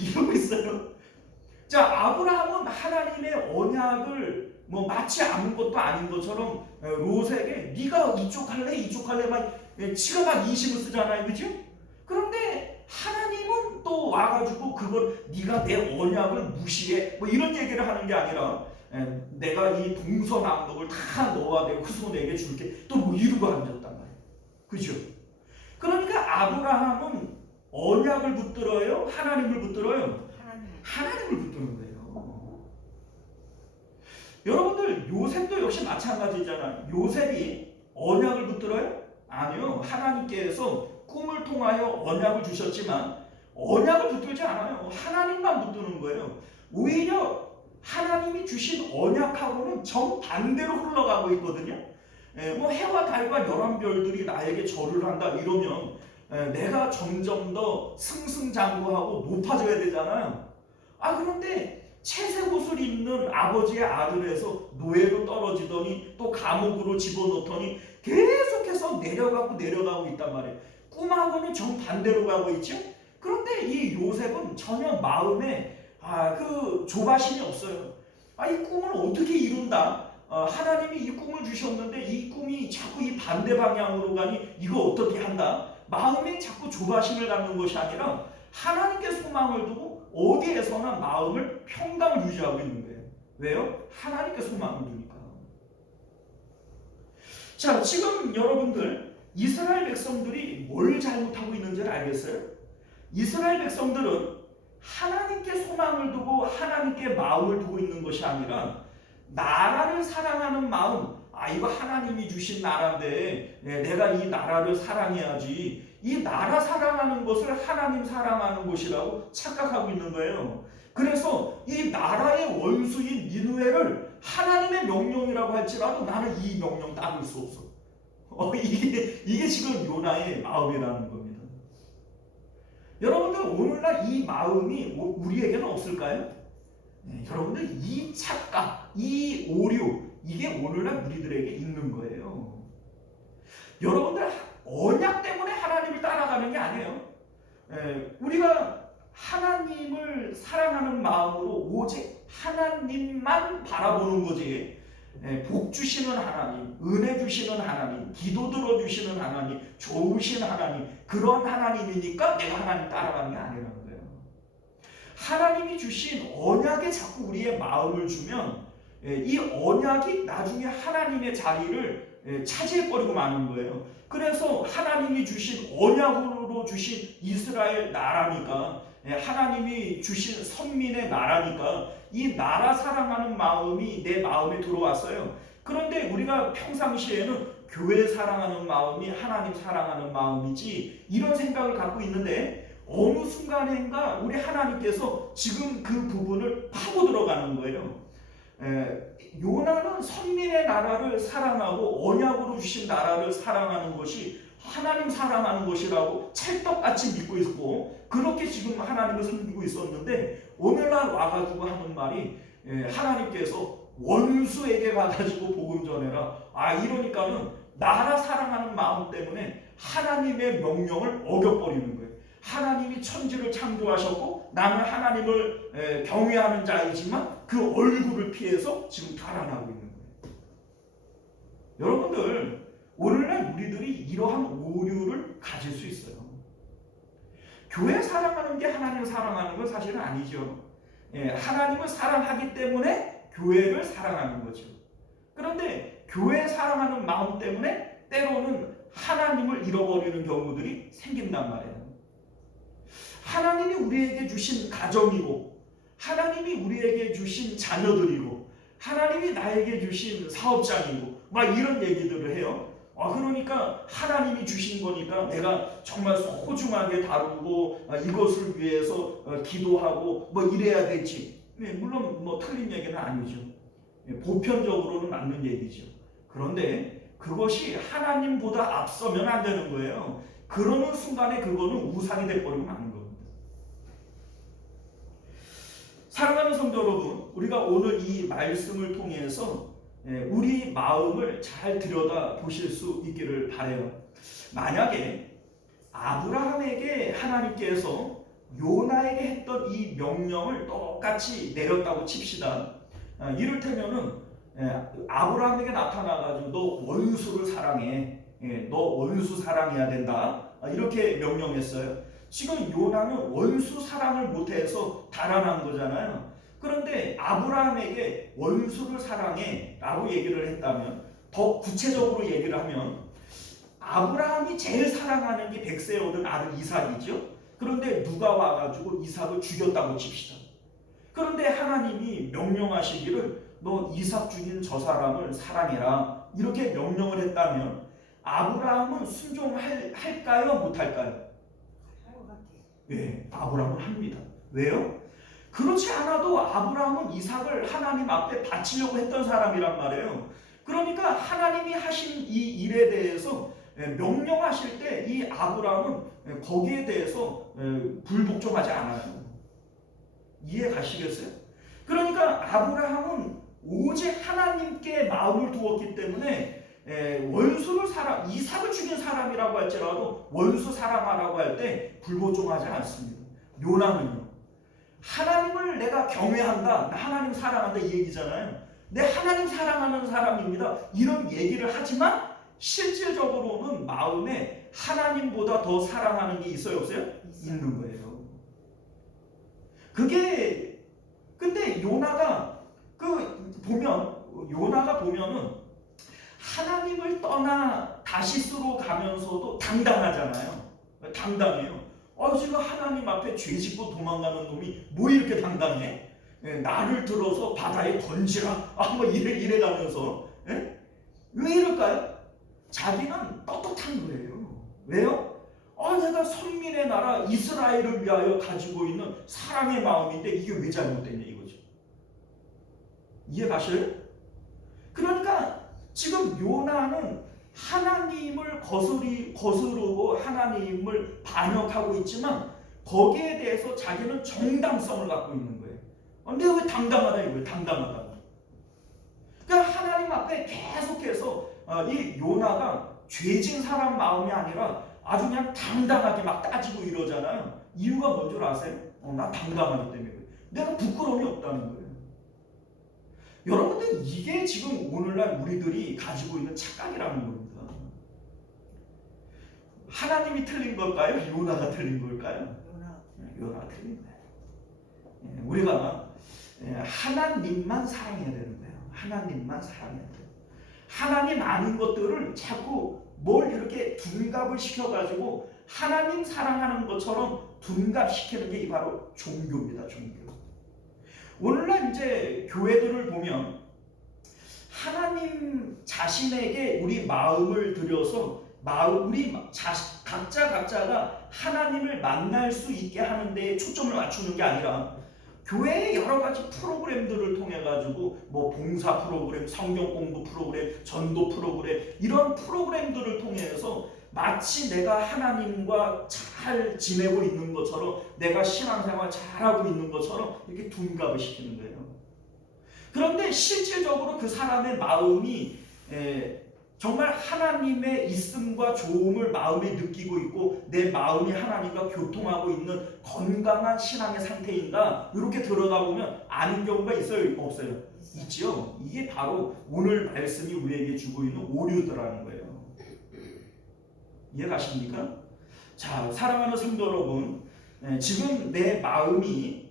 이러고 있어요. 자, 아브라함은 하나님의 언약을 뭐 마치 아무것도 아닌 것처럼 롯에게 네가 이쪽 할래 이쪽 할래 막 지가 막 인심을 쓰잖아요, 그죠? 그런데 하나님은 또 와가지고 그걸 네가 내 언약을 무시해 뭐 이런 얘기를 하는 게 아니라 내가 이 동서남북을 다 너와 내 후손에게 줄게 또 뭐 이러고 앉았단 말이에요, 그죠? 그러니까 아브라함은 언약을 붙들어요, 하나님을 붙들어요? 하나님을 붙드는 거예요. 여러분들 요셉도 역시 마찬가지잖아요. 요셉이 언약을 붙들어요? 아니요. 하나님께서 꿈을 통하여 언약을 주셨지만 언약을 붙들지 않아요. 하나님만 붙드는 거예요. 오히려 하나님이 주신 언약하고는 정반대로 흘러가고 있거든요. 뭐 해와 달과 열한 별들이 나에게 절을 한다 이러면 내가 점점 더 승승장구하고 높아져야 되잖아요. 그런데 채색 옷을 입는 아버지의 아들에서 노예로 떨어지더니 또 감옥으로 집어넣더니 계속해서 내려가고 있단 말이에요. 꿈하고는 정반대로 가고 있죠. 그런데 이 요셉은 전혀 마음에 그 조바심이 없어요. 이 꿈을 어떻게 이룬다? 하나님이 이 꿈을 주셨는데 이 꿈이 자꾸 이 반대 방향으로 가니 이거 어떻게 한다? 마음에 자꾸 조바심을 갖는 것이 아니라 하나님께 소망을 두고 어디에서나 마음을 평강을 유지하고 있는 거예요. 왜요? 하나님께 소망을 두니까. 자, 지금 여러분들 이스라엘 백성들이 뭘 잘못하고 있는지를 알겠어요? 이스라엘 백성들은 하나님께 소망을 두고 하나님께 마음을 두고 있는 것이 아니라 나라를 사랑하는 마음, 이거 하나님이 주신 나라인데 내가 이 나라를 사랑해야지, 이 나라 사랑하는 것을 하나님 사랑하는 것이라고 착각하고 있는 거예요. 그래서 이 나라의 원수인 니느웨를 하나님의 명령이라고 할지라도 나는 이 명령 따를 수 없어. 이게 지금 요나의 마음이라는 겁니다. 여러분들 오늘날 이 마음이 우리에게는 없을까요? 여러분들 이 착각, 이 오류, 이게 오늘날 우리들에게 있는 거예요. 여러분들 언약 때문에 하나님을 따라가는 게 아니에요. 우리가 하나님을 사랑하는 마음으로 오직 하나님만 바라보는 거지. 복 주시는 하나님, 은혜 주시는 하나님, 기도 들어주시는 하나님, 좋으신 하나님, 그런 하나님이니까 내가 하나님 따라가는 게 아니라는 거예요. 하나님이 주신 언약에 자꾸 우리의 마음을 주면 이 언약이 나중에 하나님의 자리를 차지해버리고 마는 거예요. 그래서 하나님이 주신 언약으로 주신 이스라엘 나라니까, 하나님이 주신 선민의 나라니까 이 나라 사랑하는 마음이 내 마음에 들어왔어요. 그런데 우리가 평상시에는 교회 사랑하는 마음이 하나님 사랑하는 마음이지 이런 생각을 갖고 있는데 어느 순간인가 우리 하나님께서 지금 그 부분을 파고 들어가는 거예요. 요나는 선민의 나라를 사랑하고 언약으로 주신 나라를 사랑하는 것이 하나님 사랑하는 것이라고 찰떡같이 믿고 있고 그렇게 지금 하나님을 섬기고 있었는데 오늘날 와가지고 하는 말이 하나님께서 원수에게 가가지고 복음 전해라. 이러니까는 나라 사랑하는 마음 때문에 하나님의 명령을 어겨버리는 거예요. 하나님이 천지를 창조하셨고 나는 하나님을 경외하는 자이지만 그 얼굴을 피해서 지금 달아나고 있는 거예요. 여러분들 오늘날 우리들이 이러한 오류를 가질 수 있어요. 교회 사랑하는 게 하나님을 사랑하는 건 사실은 아니죠. 하나님을 사랑하기 때문에 교회를 사랑하는 거죠. 그런데 교회 사랑하는 마음 때문에 때로는 하나님을 잃어버리는 경우들이 생긴단 말이에요. 하나님이 우리에게 주신 가정이고 하나님이 우리에게 주신 자녀들이고 하나님이 나에게 주신 사업장이고 막 이런 얘기들을 해요. 그러니까 하나님이 주신 거니까 내가 정말 소중하게 다루고 이것을 위해서 기도하고 뭐 이래야 되지. 물론 뭐 틀린 얘기는 아니죠. 보편적으로는 맞는 얘기죠. 그런데 그것이 하나님보다 앞서면 안 되는 거예요. 그러는 순간에 그거는 우상이 돼버리고 마는 겁니다. 사랑하는 성도 여러분, 우리가 오늘 이 말씀을 통해서 우리 마음을 잘 들여다 보실 수 있기를 바라요. 만약에 아브라함에게 하나님께서 요나에게 했던 이 명령을 똑같이 내렸다고 칩시다. 이를테면은 아브라함에게 나타나가지고 너 원수를 사랑해, 너 원수 사랑해야 된다, 이렇게 명령했어요. 지금 요나는 원수 사랑을 못해서 달아난 거잖아요. 그런데 아브라함에게 원수를 사랑해 라고 얘기를 했다면, 더 구체적으로 얘기를 하면 아브라함이 제일 사랑하는 게 100세 얻은 아들 이삭이죠. 그런데 누가 와가지고 이삭을 죽였다고 칩시다. 그런데 하나님이 명령하시기를 너 이삭 죽인 저 사람을 사랑해라 이렇게 명령을 했다면 아브라함은 순종할까요? 못할까요? 네, 아브라함은 합니다. 왜요? 그렇지 않아도 아브라함은 이삭을 하나님 앞에 바치려고 했던 사람이란 말이에요. 그러니까 하나님이 하신 이 일에 대해서 명령하실 때 이 아브라함은 거기에 대해서 불복종하지 않아요. 이해 가시겠어요? 그러니까 아브라함은 오직 하나님께 마음을 두었기 때문에 원수를 이삭을 죽인 사람이라고 할지라도 원수 사랑하라고 할 때 불복종하지 않습니다. 요나는요, 하나님을 내가 경외한다, 나 하나님 사랑한다 이 얘기잖아요. 내 하나님 사랑하는 사람입니다, 이런 얘기를 하지만 실질적으로는 마음에 하나님보다 더 사랑하는 게 있어요, 없어요? 있는 거예요. 그게 근데 요나가 보면은 하나님을 떠나 다시스로 가면서도 당당하잖아요. 당당해요. 지금 하나님 앞에 죄 짓고 도망가는 놈이 뭐 이렇게 당당해? 나를 들어서 바다에 던지라. 뭐 이래 가면서. 왜 이럴까요? 자기는 떳떳한 거예요. 왜요? 내가 선민의 나라 이스라엘을 위하여 가지고 있는 사랑의 마음인데 이게 왜 잘못됐냐 이거죠. 이해 가셔요? 그러니까 지금 요나는 하나님을 거스르고 하나님을 반역하고 있지만 거기에 대해서 자기는 정당성을 갖고 있는 거예요. 내가 왜 당당하다 이거예요. 당당하다. 그러니까 하나님 앞에 계속해서 이 요나가 죄진 사람 마음이 아니라 아주 그냥 당당하게 막 따지고 이러잖아요. 이유가 뭔 줄 아세요? 나 당당하기 때문에 그래. 내가 부끄러움이 없다는 거예요. 여러분들 이게 지금 오늘날 우리들이 가지고 있는 착각이라는 겁니다. 하나님이 틀린 걸까요? 요나가 틀린 걸까요? 요나가 틀린 거예요. 우리가 하나님만 사랑해야 되는 거예요. 하나님만 사랑해야 돼요. 하나님 아닌 것들을 자꾸 뭘 이렇게 둔갑을 시켜가지고 하나님 사랑하는 것처럼 둔갑시키는 게 바로 종교입니다. 종교. 오늘날 이제 교회들을 보면 하나님 자신에게 우리 마음을 들여서 각자가 하나님을 만날 수 있게 하는 데에 초점을 맞추는 게 아니라 교회의 여러 가지 프로그램들을 통해 가지고 뭐 봉사 프로그램, 성경 공부 프로그램, 전도 프로그램 이런 프로그램들을 통해서 마치 내가 하나님과 잘 지내고 있는 것처럼 내가 신앙생활 잘하고 있는 것처럼 이렇게 둔갑을 시키는 거예요. 그런데 실질적으로 그 사람의 마음이 정말 하나님의 있음과 좋음을 마음에 느끼고 있고 내 마음이 하나님과 교통하고 있는 건강한 신앙의 상태인가 이렇게 들여다보면 아는 경우가 있어요? 없어요? 있죠. 이게 바로 오늘 말씀이 우리에게 주고 있는 오류더라는 거예요. 이해가십니까? 자, 사랑하는 성도 여러분, 지금 내 마음이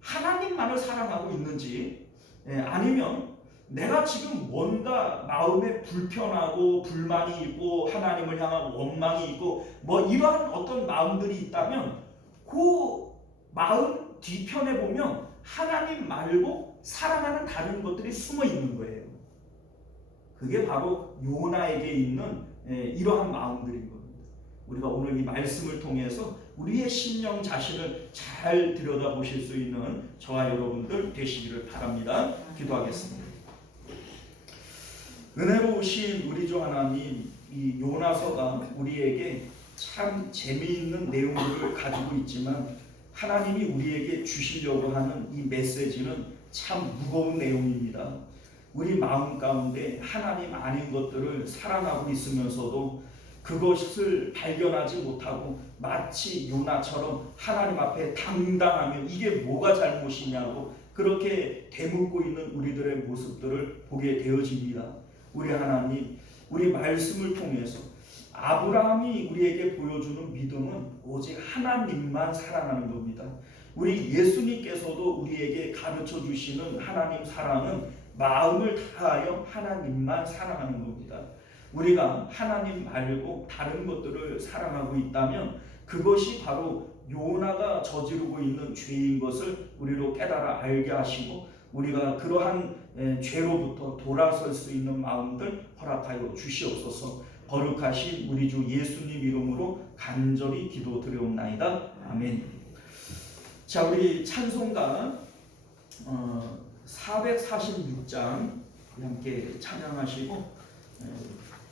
하나님만을 사랑하고 있는지 아니면 내가 지금 뭔가 마음에 불편하고 불만이 있고 하나님을 향한 원망이 있고 뭐 이러한 어떤 마음들이 있다면 그 마음 뒤편에 보면 하나님 말고 사랑하는 다른 것들이 숨어 있는 거예요. 그게 바로 요나에게 있는 이러한 마음들인 겁니다. 우리가 오늘 이 말씀을 통해서 우리의 심령 자신을 잘 들여다보실 수 있는 저와 여러분들 되시기를 바랍니다. 기도하겠습니다. 은혜로우신 우리 주 하나님, 이 요나서가 우리에게 참 재미있는 내용들을 가지고 있지만 하나님이 우리에게 주시려고 하는 이 메시지는 참 무거운 내용입니다. 우리 마음 가운데 하나님 아닌 것들을 사랑하고 있으면서도 그것을 발견하지 못하고 마치 요나처럼 하나님 앞에 당당하며 이게 뭐가 잘못이냐고 그렇게 되묻고 있는 우리들의 모습들을 보게 되어집니다. 우리 하나님, 우리 말씀을 통해서 아브라함이 우리에게 보여주는 믿음은 오직 하나님만 사랑하는 겁니다. 우리 예수님께서도 우리에게 가르쳐 주시는 하나님 사랑은 마음을 다하여 하나님만 사랑하는 겁니다. 우리가 하나님 말고 다른 것들을 사랑하고 있다면 그것이 바로 요나가 저지르고 있는 죄인 것을 우리로 깨달아 알게 하시고 우리가 그러한 죄로부터 돌아설 수 있는 마음들 허락하여 주시옵소서. 거룩하신 우리 주 예수님 이름으로 간절히 기도드리옵나이다. 아멘. 자, 우리 찬송가 446장 우리 함께 찬양하시고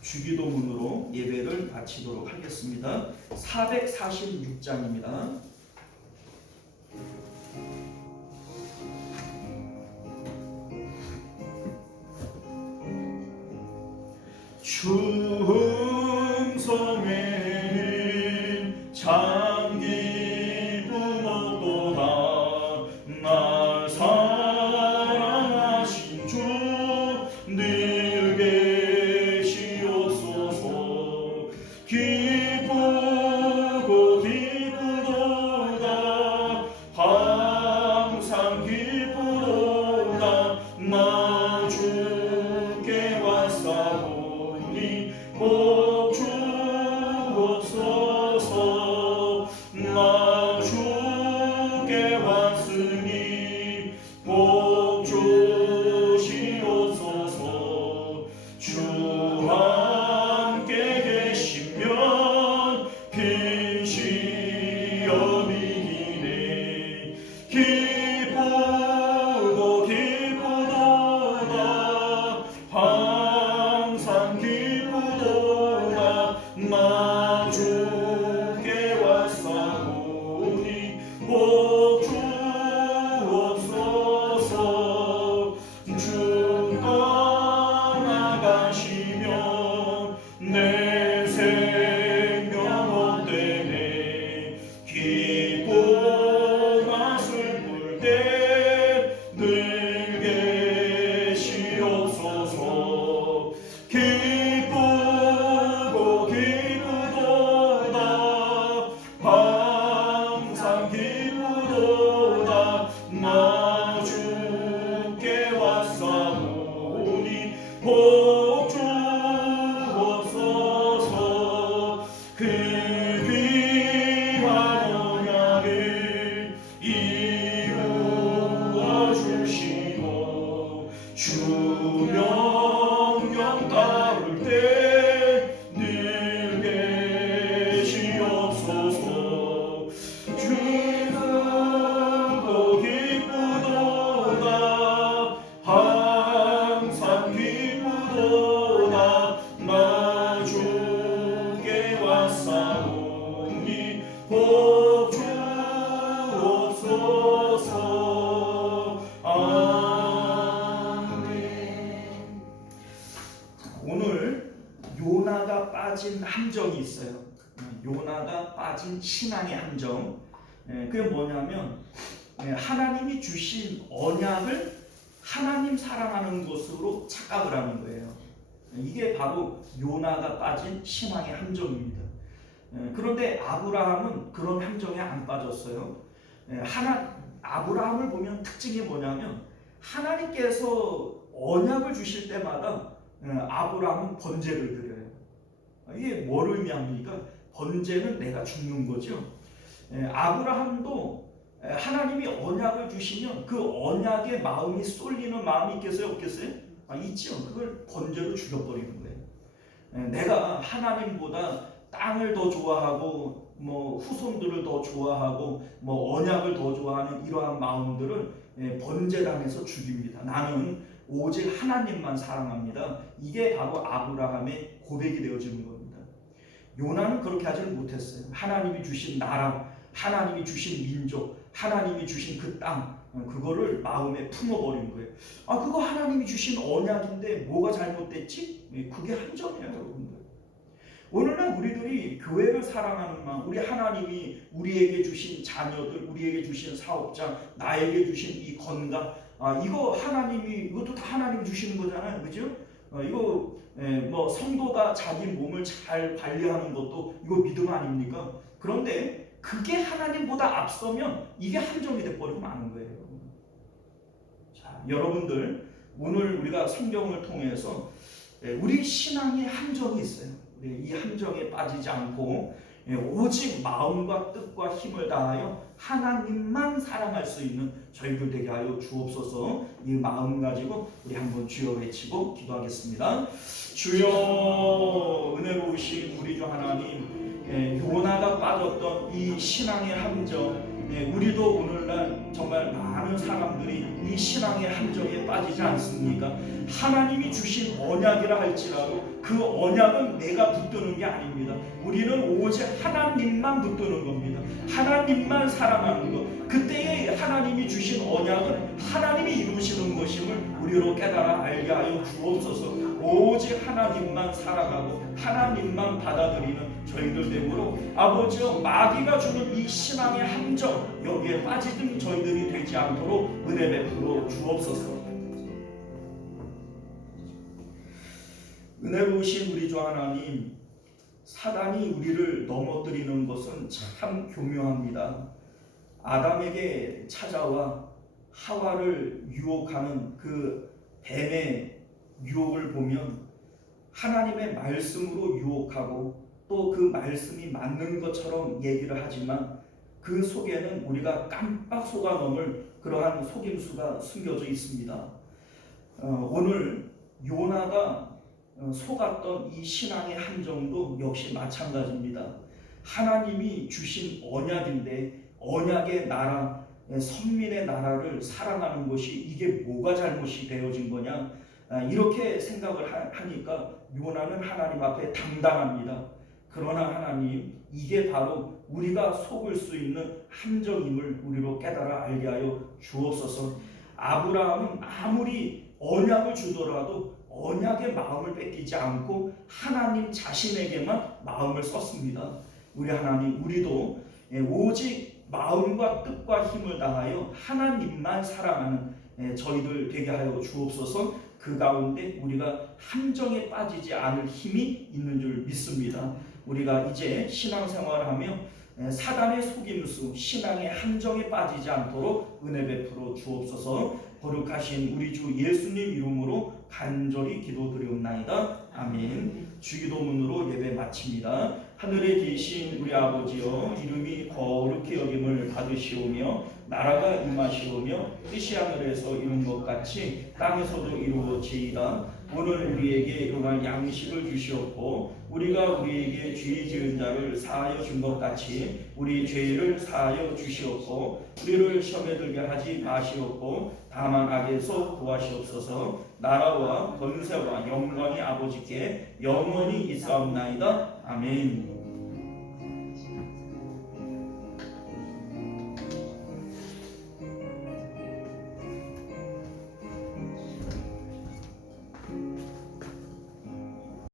주기도문으로 예배를 바치도록 하겠습니다. 446장입니다. 충성에는 장기쁨 없도다. 날 사랑하신 주 늘 계시옵소서. 기쁘고 기쁘도다. 항상 기쁘도다. 나 주께 왔사오니 복 주옵소서. 나 주께 왔으니 복 주시옵소서. 주 함께 계시면 빈 시험이 기네. 기쁘고 기쁘도다. 항상 기쁘도다. 나 주께 왔사오니 복 주옵소서. 주 떠나가시면 내 생명 헛되네. 기쁘나 슬플 때 늘 계시옵소서. 기쁘고 기쁘도다. 항상 기쁘도다. 나 주께 왔사오니 복 주옵소서. 그 귀한 언약을 이루어 주시고 주 명령 따를 때 늘 계시옵소서. 기쁘고 기쁘도다. 항상 기쁘도다. 나 주께 왔사오니 복 주옵소서. 아멘. 오늘 요나가 빠진 함정이 있어요. 요나가 빠진 신앙의 함정. 그게 뭐냐면 하나님이 주신 언약을 하나님 사랑하는 것으로 착각을 하는 거예요. 이게 바로 요나가 빠진 신앙의 함정입니다. 그런데 아브라함은 그런 함정에 안 빠졌어요. 아브라함을 보면 특징이 뭐냐면 하나님께서 언약을 주실 때마다 아브라함은 번제를 드려요. 이게 뭘 의미합니까? 번제는 내가 죽는 거죠. 아브라함도 하나님이 언약을 주시면 그 언약에 마음이 쏠리는 마음이 있겠어요? 없겠어요? 있죠. 그걸 번제로 죽여버리는 거예요. 내가 하나님보다 땅을 더 좋아하고 후손들을 더 좋아하고 언약을 더 좋아하는 이러한 마음들을 번제단에서 죽입니다. 나는 오직 하나님만 사랑합니다. 이게 바로 아브라함의 고백이 되어지는 겁니다. 요나는 그렇게 하지를 못했어요. 하나님이 주신 나라, 하나님이 주신 민족, 하나님이 주신 그 땅, 그거를 마음에 품어버린 거예요. 그거 하나님이 주신 언약인데 뭐가 잘못됐지? 그게 함정이에요, 여러분들. 오늘날 우리들이 교회를 사랑하는 마음, 우리 하나님이 우리에게 주신 자녀들, 우리에게 주신 사업자, 나에게 주신 이 건강, 이것도 다 하나님이 주시는 거잖아요, 그죠? 이거 성도가 자기 몸을 잘 관리하는 것도 이거 믿음 아닙니까? 그런데 그게 하나님보다 앞서면 이게 함정이 돼버리고 마는 거예요. 자, 여러분들 오늘 우리가 성경을 통해서 우리 신앙에 함정이 있어요. 이 함정에 빠지지 않고 오직 마음과 뜻과 힘을 다하여 하나님만 사랑할 수 있는 저희들 되게 하여 주옵소서. 이 마음 가지고 우리 한번 주여 외치고 기도하겠습니다. 주여, 은혜로우신 우리 주 하나님, 요나가 빠졌던 이 신앙의 함정, 우리도 오늘날 정말 많은 사람들이 이 신앙의 함정에 빠지지 않습니까? 하나님이 주신 언약이라 할지라도 그 언약은 내가 붙드는 게 아닙니다. 우리는 오직 하나님만 붙드는 겁니다. 하나님만 사랑하는 것. 그때에 하나님이 주신 언약은 하나님이 이루시는 것임을 우리로 깨달아 알게 하여 주옵소서. 오직 하나님만 살아가고 하나님만 받아들이는 저희들 되므로 아버지여, 마귀가 주는 이 신앙의 함정 여기에 빠지는 저희들이 되지 않도록 은혜 베풀어 주옵소서. 은혜로우신 우리 주 하나님, 사단이 우리를 넘어뜨리는 것은 참 교묘합니다. 아담에게 찾아와 하와를 유혹하는 그 뱀의 유혹을 보면 하나님의 말씀으로 유혹하고 또 그 말씀이 맞는 것처럼 얘기를 하지만 그 속에는 우리가 깜빡 속아 넘을 그러한 속임수가 숨겨져 있습니다. 오늘 요나가 속았던 이 신앙의 함정도 역시 마찬가지입니다. 하나님이 주신 언약인데 언약의 나라, 선민의 나라를 사랑하는 것이 이게 뭐가 잘못이 되어진 거냐, 이렇게 생각을 하니까 요나는 하나님 앞에 당당합니다. 그러나 하나님, 이게 바로 우리가 속을 수 있는 함정임을 우리로 깨달아 알게 하여 주옵소서. 아브라함은 아무리 언약을 주더라도 언약의 마음을 뺏기지 않고 하나님 자신에게만 마음을 썼습니다. 우리 하나님, 우리도 오직 마음과 뜻과 힘을 다하여 하나님만 사랑하는 저희들 되게 하여 주옵소서. 그 가운데 우리가 함정에 빠지지 않을 힘이 있는 줄 믿습니다. 우리가 이제 신앙생활을 하며 사단의 속임수, 신앙의 함정에 빠지지 않도록 은혜 베풀어 주옵소서. 거룩하신 우리 주 예수님 이름으로 간절히 기도드리옵나이다. 아멘. 주기도문으로 예배 마칩니다. 하늘에 계신 우리 아버지여, 이름이 거룩히 여김을 받으시오며 나라가 임하시오며 뜻이 하늘에서 이룬 것 같이 땅에서도 이루어지이다. 오늘 우리에게 일용할 양식을 주시옵고 우리가 우리에게 죄 지은 자를 사하여 준 것 같이 우리 죄를 사하여 주시옵고 우리를 시험에 들게 하지 마시옵고 다만 악에서 구하시옵소서. 나라와 권세와 영광이 아버지께 영원히 있사옵나이다. 아멘.